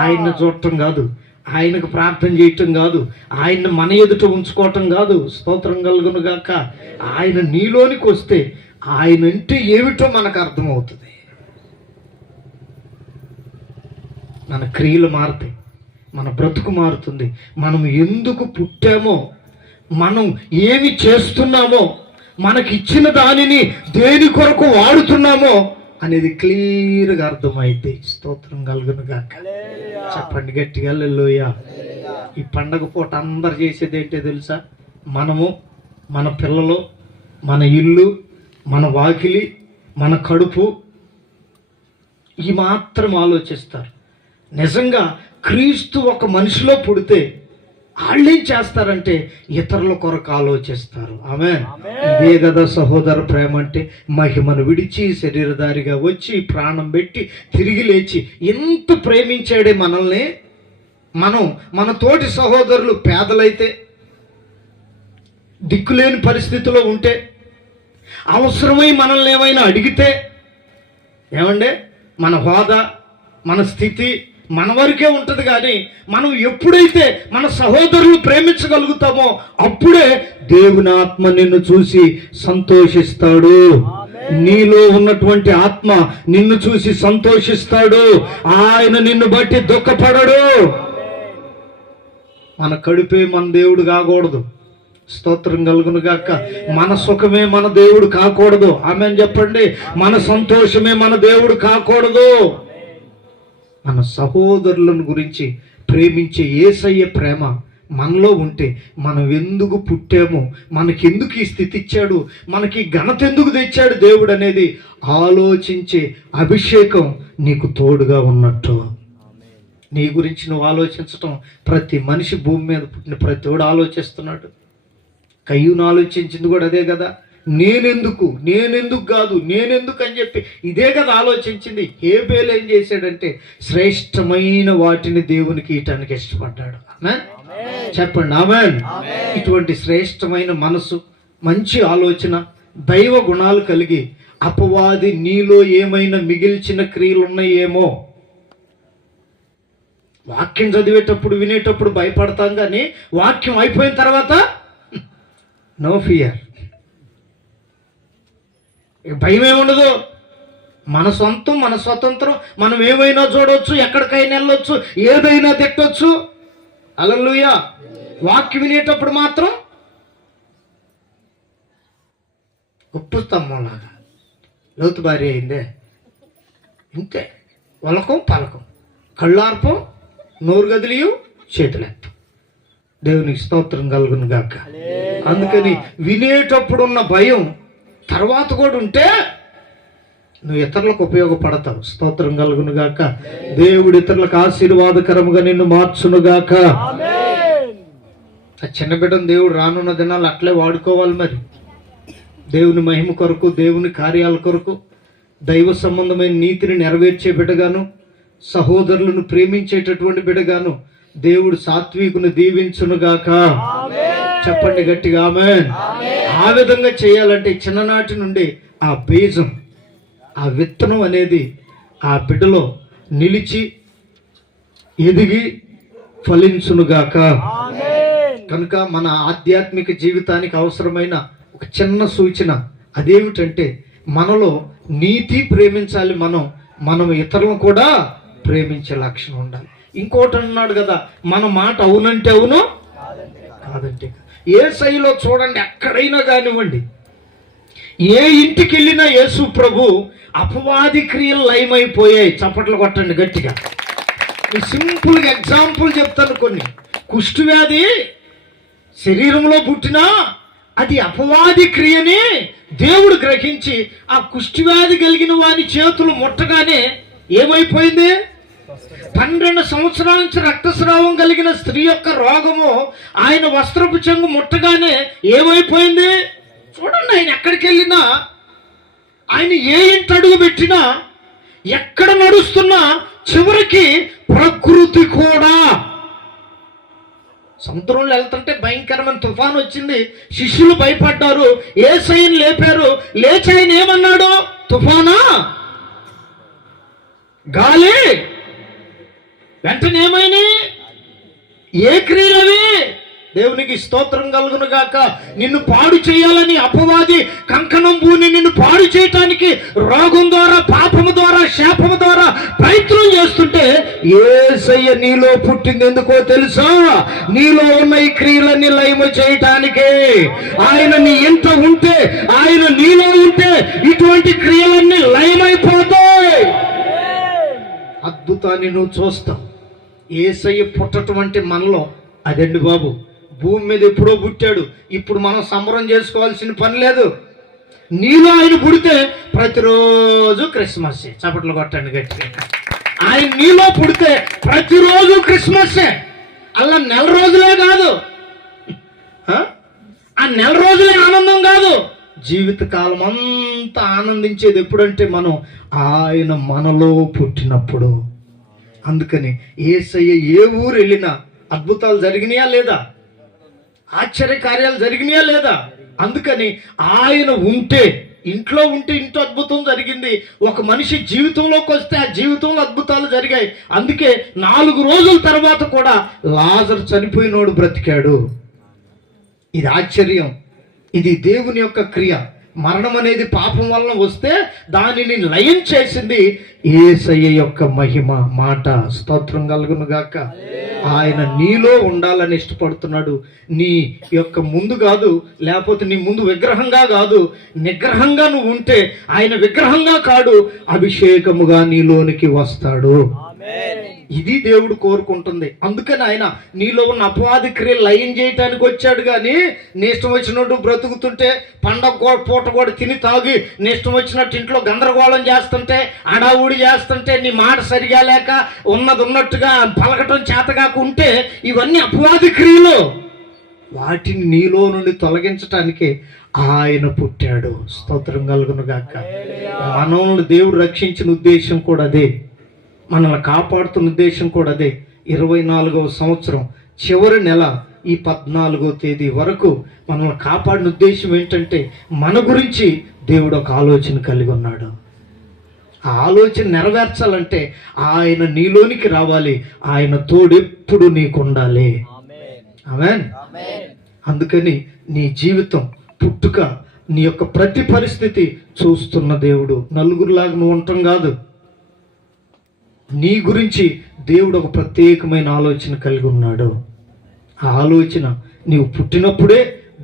ఆయన్ని చూడటం కాదు, ఆయనకు ప్రార్థన చేయటం కాదు, ఆయన్ని మన ఎదుట ఉంచుకోవటం కాదు. స్తోత్రం కలుగును గాక. ఆయన నీలోనికి వస్తే ఆయన అంటే ఏమిటో మనకు అర్థమవుతుంది. మన క్రియలు మారుతాయి, మన బ్రతుకు మారుతుంది. మనం ఎందుకు పుట్టామో, మనం ఏమి చేస్తున్నామో, మనకిచ్చిన దానిని దేని కొరకు వాడుతున్నామో అనేది క్లియర్గా అర్థమైంది. స్తోత్రం కలుగును గాక. చెప్పండి గట్టిగా హల్లెలూయా. ఈ పండగ పూట అందరు చేసేది ఏంటో తెలుసా? మనము, మన పిల్లలు, మన ఇల్లు, మన వాకిలి, మన కడుపు, ఈ మాత్రం ఆలోచిస్తారు. నిజంగా క్రీస్తు ఒక మనిషిలో పుడితే వాళ్ళేం చేస్తారంటే ఇతరుల కొరకు ఆలోచిస్తారు. ఆమేన్. ఇదే కదా సహోదర ప్రేమ అంటే. మహిమను విడిచి శరీరధారిగా వచ్చి ప్రాణం పెట్టి తిరిగి లేచి ఎంత ప్రేమించాడే మనల్ని. మనం మన తోటి సహోదరులు పేదలైతే, దిక్కులేని పరిస్థితిలో ఉంటే, అవసరమై మనల్ని ఏమైనా అడిగితే, ఏమండే మన హోదా, మన స్థితి మన వరకే ఉంటుంది. కానీ మనం ఎప్పుడైతే మన సహోదరులు ప్రేమించగలుగుతామో అప్పుడే దేవుని ఆత్మ నిన్ను చూసి సంతోషిస్తాడు. నీలో ఉన్నటువంటి ఆత్మ నిన్ను చూసి సంతోషిస్తాడు. ఆయన నిన్ను బట్టి దుఃఖపడడు. మన కడుపే మన దేవుడు కాకూడదు. స్తోత్రం కలుగును గాక. మన సుఖమే మన దేవుడు కాకూడదు. ఆమేన్ చెప్పండి. మన సంతోషమే మన దేవుడు కాకూడదు. మన సహోదరులను గురించి ప్రేమించే యేసయ్య ప్రేమ మనలో ఉంటే మనం ఎందుకు పుట్టామో, మనకెందుకు ఈ స్థితి ఇచ్చాడు, మనకి ఘనత ఎందుకు తెచ్చాడు దేవుడు అనేది ఆలోచించే అభిషేకం నీకు తోడుగా ఉన్నట్టు. నీ గురించి నువ్వు ఆలోచించటం ప్రతి మనిషి భూమి మీద పుట్టిన ప్రతివాడు ఆలోచిస్తున్నాడు. కయ్యూను ఆలోచించింది కూడా అదే కదా. నేనెందుకు కాదు, నేనెందుకు అని చెప్పి ఇదే కదా ఆలోచించింది. హేబేలు ఏం చేశాడంటే శ్రేష్టమైన వాటిని దేవునికి ఇవ్వటానికి ఇష్టపడ్డాడు. ఆమేన్ చెప్పండి. ఆమేన్. ఇటువంటి శ్రేష్టమైన మనసు, మంచి ఆలోచన, దైవ గుణాలు కలిగి అపవాది నీలో ఏమైనా మిగిల్చిన క్రియలు ఉన్నాయేమో. వాక్యం చదివేటప్పుడు వినేటప్పుడు భయపడతాం, కానీ వాక్యం అయిపోయిన తర్వాత నో ఫియర్, భయం ఏముండదు. మన సొంతం, మన స్వతంత్రం, మనం ఏమైనా చూడవచ్చు, ఎక్కడికైనా వెళ్ళొచ్చు, ఏదైనా తిట్టొచ్చు. హల్లెలూయా. వాక్యం వినేటప్పుడు మాత్రం ఉప్పు స్తంభంలాగా లోతు భార్య అయిందే, ఇంతే. వలకం పలకం, కళ్ళార్పం, నోరు గదిలియు, చేతులెత్తం. దేవునికి స్తోత్రం కలుగును గాక. అందుకని వినేటప్పుడున్న భయం తర్వాత కూడా ఉంటే నువ్వు ఇతరులకు ఉపయోగపడతావు. స్తోత్రం కలుగును గాక. దేవుడు ఇతరులకు ఆశీర్వాదకరముగా నిన్ను మార్చును గాక. ఆ చిన్న బిడ్డను దేవుడు రానున్న దినాలు అట్లే వాడుకోవాలి. మరి దేవుని మహిమ కొరకు, దేవుని కార్యాల కొరకు, దైవ సంబంధమైన నీతిని నెరవేర్చే బిడ్డగాను, సహోదరులను ప్రేమించేటటువంటి బిడ్డగాను దేవుడు సాత్వికుని దీవించునుగాక. చెప్పండి గట్టిగా ఆమేన్. ఆ విధంగా చేయాలంటే చిన్ననాటి నుండి ఆ బీజం, ఆ విత్తనం అనేది ఆ బిడ్డలో నిలిచి ఎదిగి ఫలించునుగాక. కనుక మన ఆధ్యాత్మిక జీవితానికి అవసరమైన ఒక చిన్న సూచన అదేమిటంటే మనలో నీతి ప్రేమించాలి. మనం ఇతరులను కూడా ప్రేమించే లక్షణం ఉండాలి. ఇంకోటి అన్నాడు కదా, మన మాట అవునంటే అవును, కాదంటే. ఏ శైలిలో చూడండి, ఎక్కడైనా కానివ్వండి, ఏ ఇంటికి వెళ్ళినా యేసు ప్రభు అపవాది క్రియలు లయమైపోయాయి. చప్పట్లు కొట్టండి గట్టిగా. సింపుల్గా ఎగ్జాంపుల్ చెప్తాను కొన్ని. కుష్ఠవ్యాధి శరీరంలో పుట్టినా అది అపవాది క్రియని దేవుడు గ్రహించి ఆ కుష్ఠవ్యాధి కలిగిన వారి చేతులు ముట్టగానే ఏమైపోయింది? 12 సంవత్సరాల నుంచి రక్తస్రావం కలిగిన స్త్రీ యొక్క రోగము ఆయన వస్త్రపు చెంగు ముట్టగానే ఏమైపోయింది? చూడండి, ఆయన ఎక్కడికి వెళ్ళినా, ఆయన ఏ ఇంటి అడుగు పెట్టినా ఎక్కడ నడుస్తున్నా చివరికి ప్రకృతి కూడా. సముద్రంలో వెళ్తుంటే భయంకరమైన తుఫాను వచ్చింది, శిష్యులు భయపడ్డారు, యేసయ్యను లేపారు. లేచి ఆయన ఏమన్నాడు? తుఫానా, గాలి, వెంటనే ఏమైనాయి? ఏ క్రియలవి? దేవునికి స్తోత్రం కలుగును గాక. నిన్ను పాడు చేయాలని అపవాది కంకణం పూని నిన్ను పాడు చేయటానికి రోగం ద్వారా, పాపము ద్వారా, శాపము ద్వారా ప్రయత్నం చేస్తుంటే యేసయ్య నీలో పుట్టింది ఎందుకో తెలుసా? నీలో ఉన్న ఈ క్రియలన్నీ లయము చేయటానికే. ఆయన నీ ఇంట ఉంటే, ఆయన నీలో ఉంటే ఇటువంటి క్రియలన్నీ లయమైపోతాయి. అద్భుతాన్ని నువ్వు చూస్తావు. యేసయ్య పుట్టడం అంటే మనలో అదండి బాబు. భూమి మీద ఎప్పుడో పుట్టాడు, ఇప్పుడు మనం సంబరం చేసుకోవాల్సిన పని లేదు. నీలో ఆయన పుడితే ప్రతిరోజు క్రిస్మస్. చప్పట్లు కొట్టండి గట్టిగా. ఆయన నీలో పుడితే ప్రతిరోజు క్రిస్మస్సే. అలా నెల రోజులే కాదు, ఆ నెల రోజులే ఆనందం కాదు, జీవితకాలం అంతా ఆనందించేది ఎప్పుడంటే మనం ఆయన మనలో పుట్టినప్పుడు. అందుకని యేసయ్య ఏ ఊరు వెళ్ళినా అద్భుతాలు జరిగినాయా లేదా? ఆశ్చర్య కార్యాలు జరిగినాయా లేదా? అందుకని ఆయన ఉంటే, ఇంట్లో ఉంటే ఇంట్లో అద్భుతం జరిగింది. ఒక మనిషి జీవితంలోకి వస్తే ఆ జీవితంలో అద్భుతాలు జరిగాయి. అందుకే 4 రోజుల తర్వాత కూడా లాజరు చనిపోయినోడు బ్రతికాడు. ఇది ఆశ్చర్యం. ఇది దేవుని యొక్క క్రియ. మరణం అనేది పాపం వలన వస్తే దానిని లయం చేసింది యేసయ్య యొక్క మహిమ మాట. స్తోత్రం కలుగును గాక. ఆయన నీలో ఉండాలని ఇష్టపడుతున్నాడు. నీ యొక్క ముందు కాదు, లేకపోతే నీ ముందు విగ్రహంగా కాదు, నిగ్రహంగా నువ్వు ఉంటే ఆయన విగ్రహంగా కాడు, అభిషేకముగా నీలోనికి వస్తాడు. ఇది దేవుడు కోరుకుంటుంది. అందుకని ఆయన నీలో ఉన్న అపవాది క్రియలు లయం చేయటానికి వచ్చాడు. కానీ నీ ఇష్టం వచ్చినట్టు బ్రతుకుతుంటే, పండగ పూట కూడా తిని తాగి నీ ఇష్టం వచ్చినట్టు ఇంట్లో గందరగోళం చేస్తుంటే, అడావుడి చేస్తుంటే, నీ మాట సరిగా లేక ఉన్నది ఉన్నట్టుగా పలకటం చేతగాక ఉంటే, ఇవన్నీ అపవాది క్రియలు. వాటిని నీలో నుండి తొలగించటానికి ఆయన పుట్టాడు. స్తోత్రం కలుగును గాక. మనల్ని దేవుడు రక్షించిన ఉద్దేశం కూడా అదే, మనల్ని కాపాడుతున్న ఉద్దేశం కూడా అదే. 24వ సంవత్సరం చివరి నెల ఈ 14వ తేదీ వరకు మనల్ని కాపాడిన ఉద్దేశం ఏంటంటే, మన గురించి దేవుడు ఒక ఆలోచన కలిగి ఉన్నాడు. ఆ ఆలోచన నెరవేర్చాలంటే ఆయన నీలోనికి రావాలి. ఆయన తోడెప్పుడు నీకు ఉండాలి. ఆమేన్. అందుకని నీ జీవితం, పుట్టుక, నీ యొక్క ప్రతి పరిస్థితి చూస్తున్న దేవుడు. నలుగురులాగా నువ్వు ఉండటం కాదు. నీ గురించి దేవుడు ఒక ప్రత్యేకమైన ఆలోచన కలిగి ఉన్నాడు. ఆ ఆలోచన నీవు పుట్టినప్పుడే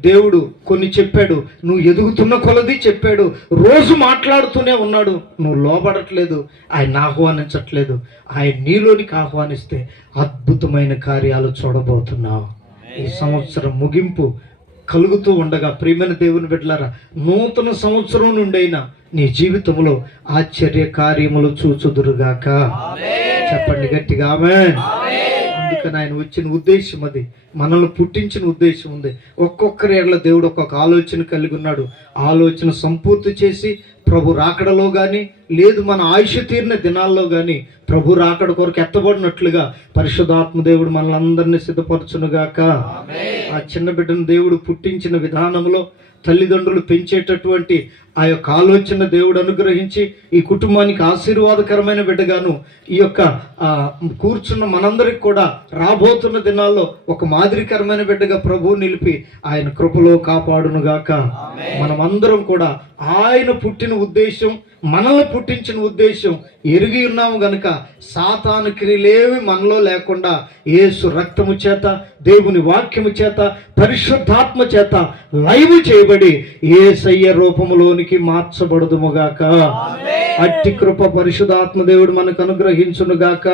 దేవుడు కొన్ని చెప్పాడు. నువ్వు ఎదుగుతున్న కొలది చెప్పాడు. రోజు మాట్లాడుతూనే ఉన్నాడు. నువ్వు లోబడట్లేదు, ఆయన ఆహ్వానించట్లేదు. ఆయన నీలోనికి ఆహ్వానిస్తే అద్భుతమైన కార్యాలు చూడబోతున్నావు. ఈ సంవత్సరం ముగింపు కలుగుతూ ఉండగా ప్రియమైన దేవుని బిడ్డలారా, నూతన సంవత్సరం నుండైనా నీ జీవితంలో ఆశ్చర్య కార్యములు చూచుదురుగాక. చెప్పండి గట్టిగా ఆమేన్. అందుకని ఆయన వచ్చిన ఉద్దేశం అది, మనల్ని పుట్టించిన ఉద్దేశం ఉంది. ఒక్కొక్కరి ఎడల దేవుడు ఒక్కొక్క ఆలోచన కలిగి ఉన్నాడు. ఆలోచన సంపూర్తి చేసి ప్రభు రాకడలో కానీ, లేదు మన ఆయుష్ తీరిన దినాల్లో కానీ ప్రభు రాకడ కొరకు ఎత్తబడినట్లుగా పరిశుద్ధాత్మ దేవుడు మనల్ని సిద్ధపరచునుగాక. ఆ చిన్న బిడ్డను దేవుడు పుట్టించిన విధానంలో తల్లిదండ్రులు పెంచేటటువంటి ఆ యొక్క ఆలోచన దేవుడు అనుగ్రహించి ఈ కుటుంబానికి ఆశీర్వాదకరమైన బిడ్డగాను, ఈ యొక్క కూర్చున్న మనందరికి కూడా రాబోతున్న దినాల్లో ఒక మాదిరికరమైన బిడ్డగా ప్రభువు నిలిపి ఆయన కృపలో కాపాడునుగాక. మనమందరం కూడా ఆయన పుట్టిన ఉద్దేశం, మనల్ని పుట్టించిన ఉద్దేశం ఎరిగి ఉన్నాము గనుక సాతాను క్రియలేవి మనలో లేకుండా యేసు రక్తము చేత, దేవుని వాక్యము చేత, పరిశుద్ధాత్మ చేత లైవ్ చేయబడి యేసయ్య రూపములోనికి మార్చబడుదుముగాక. అట్టి కృప పరిశుద్ధాత్మ దేవుడు మనకు అనుగ్రహించునుగాక.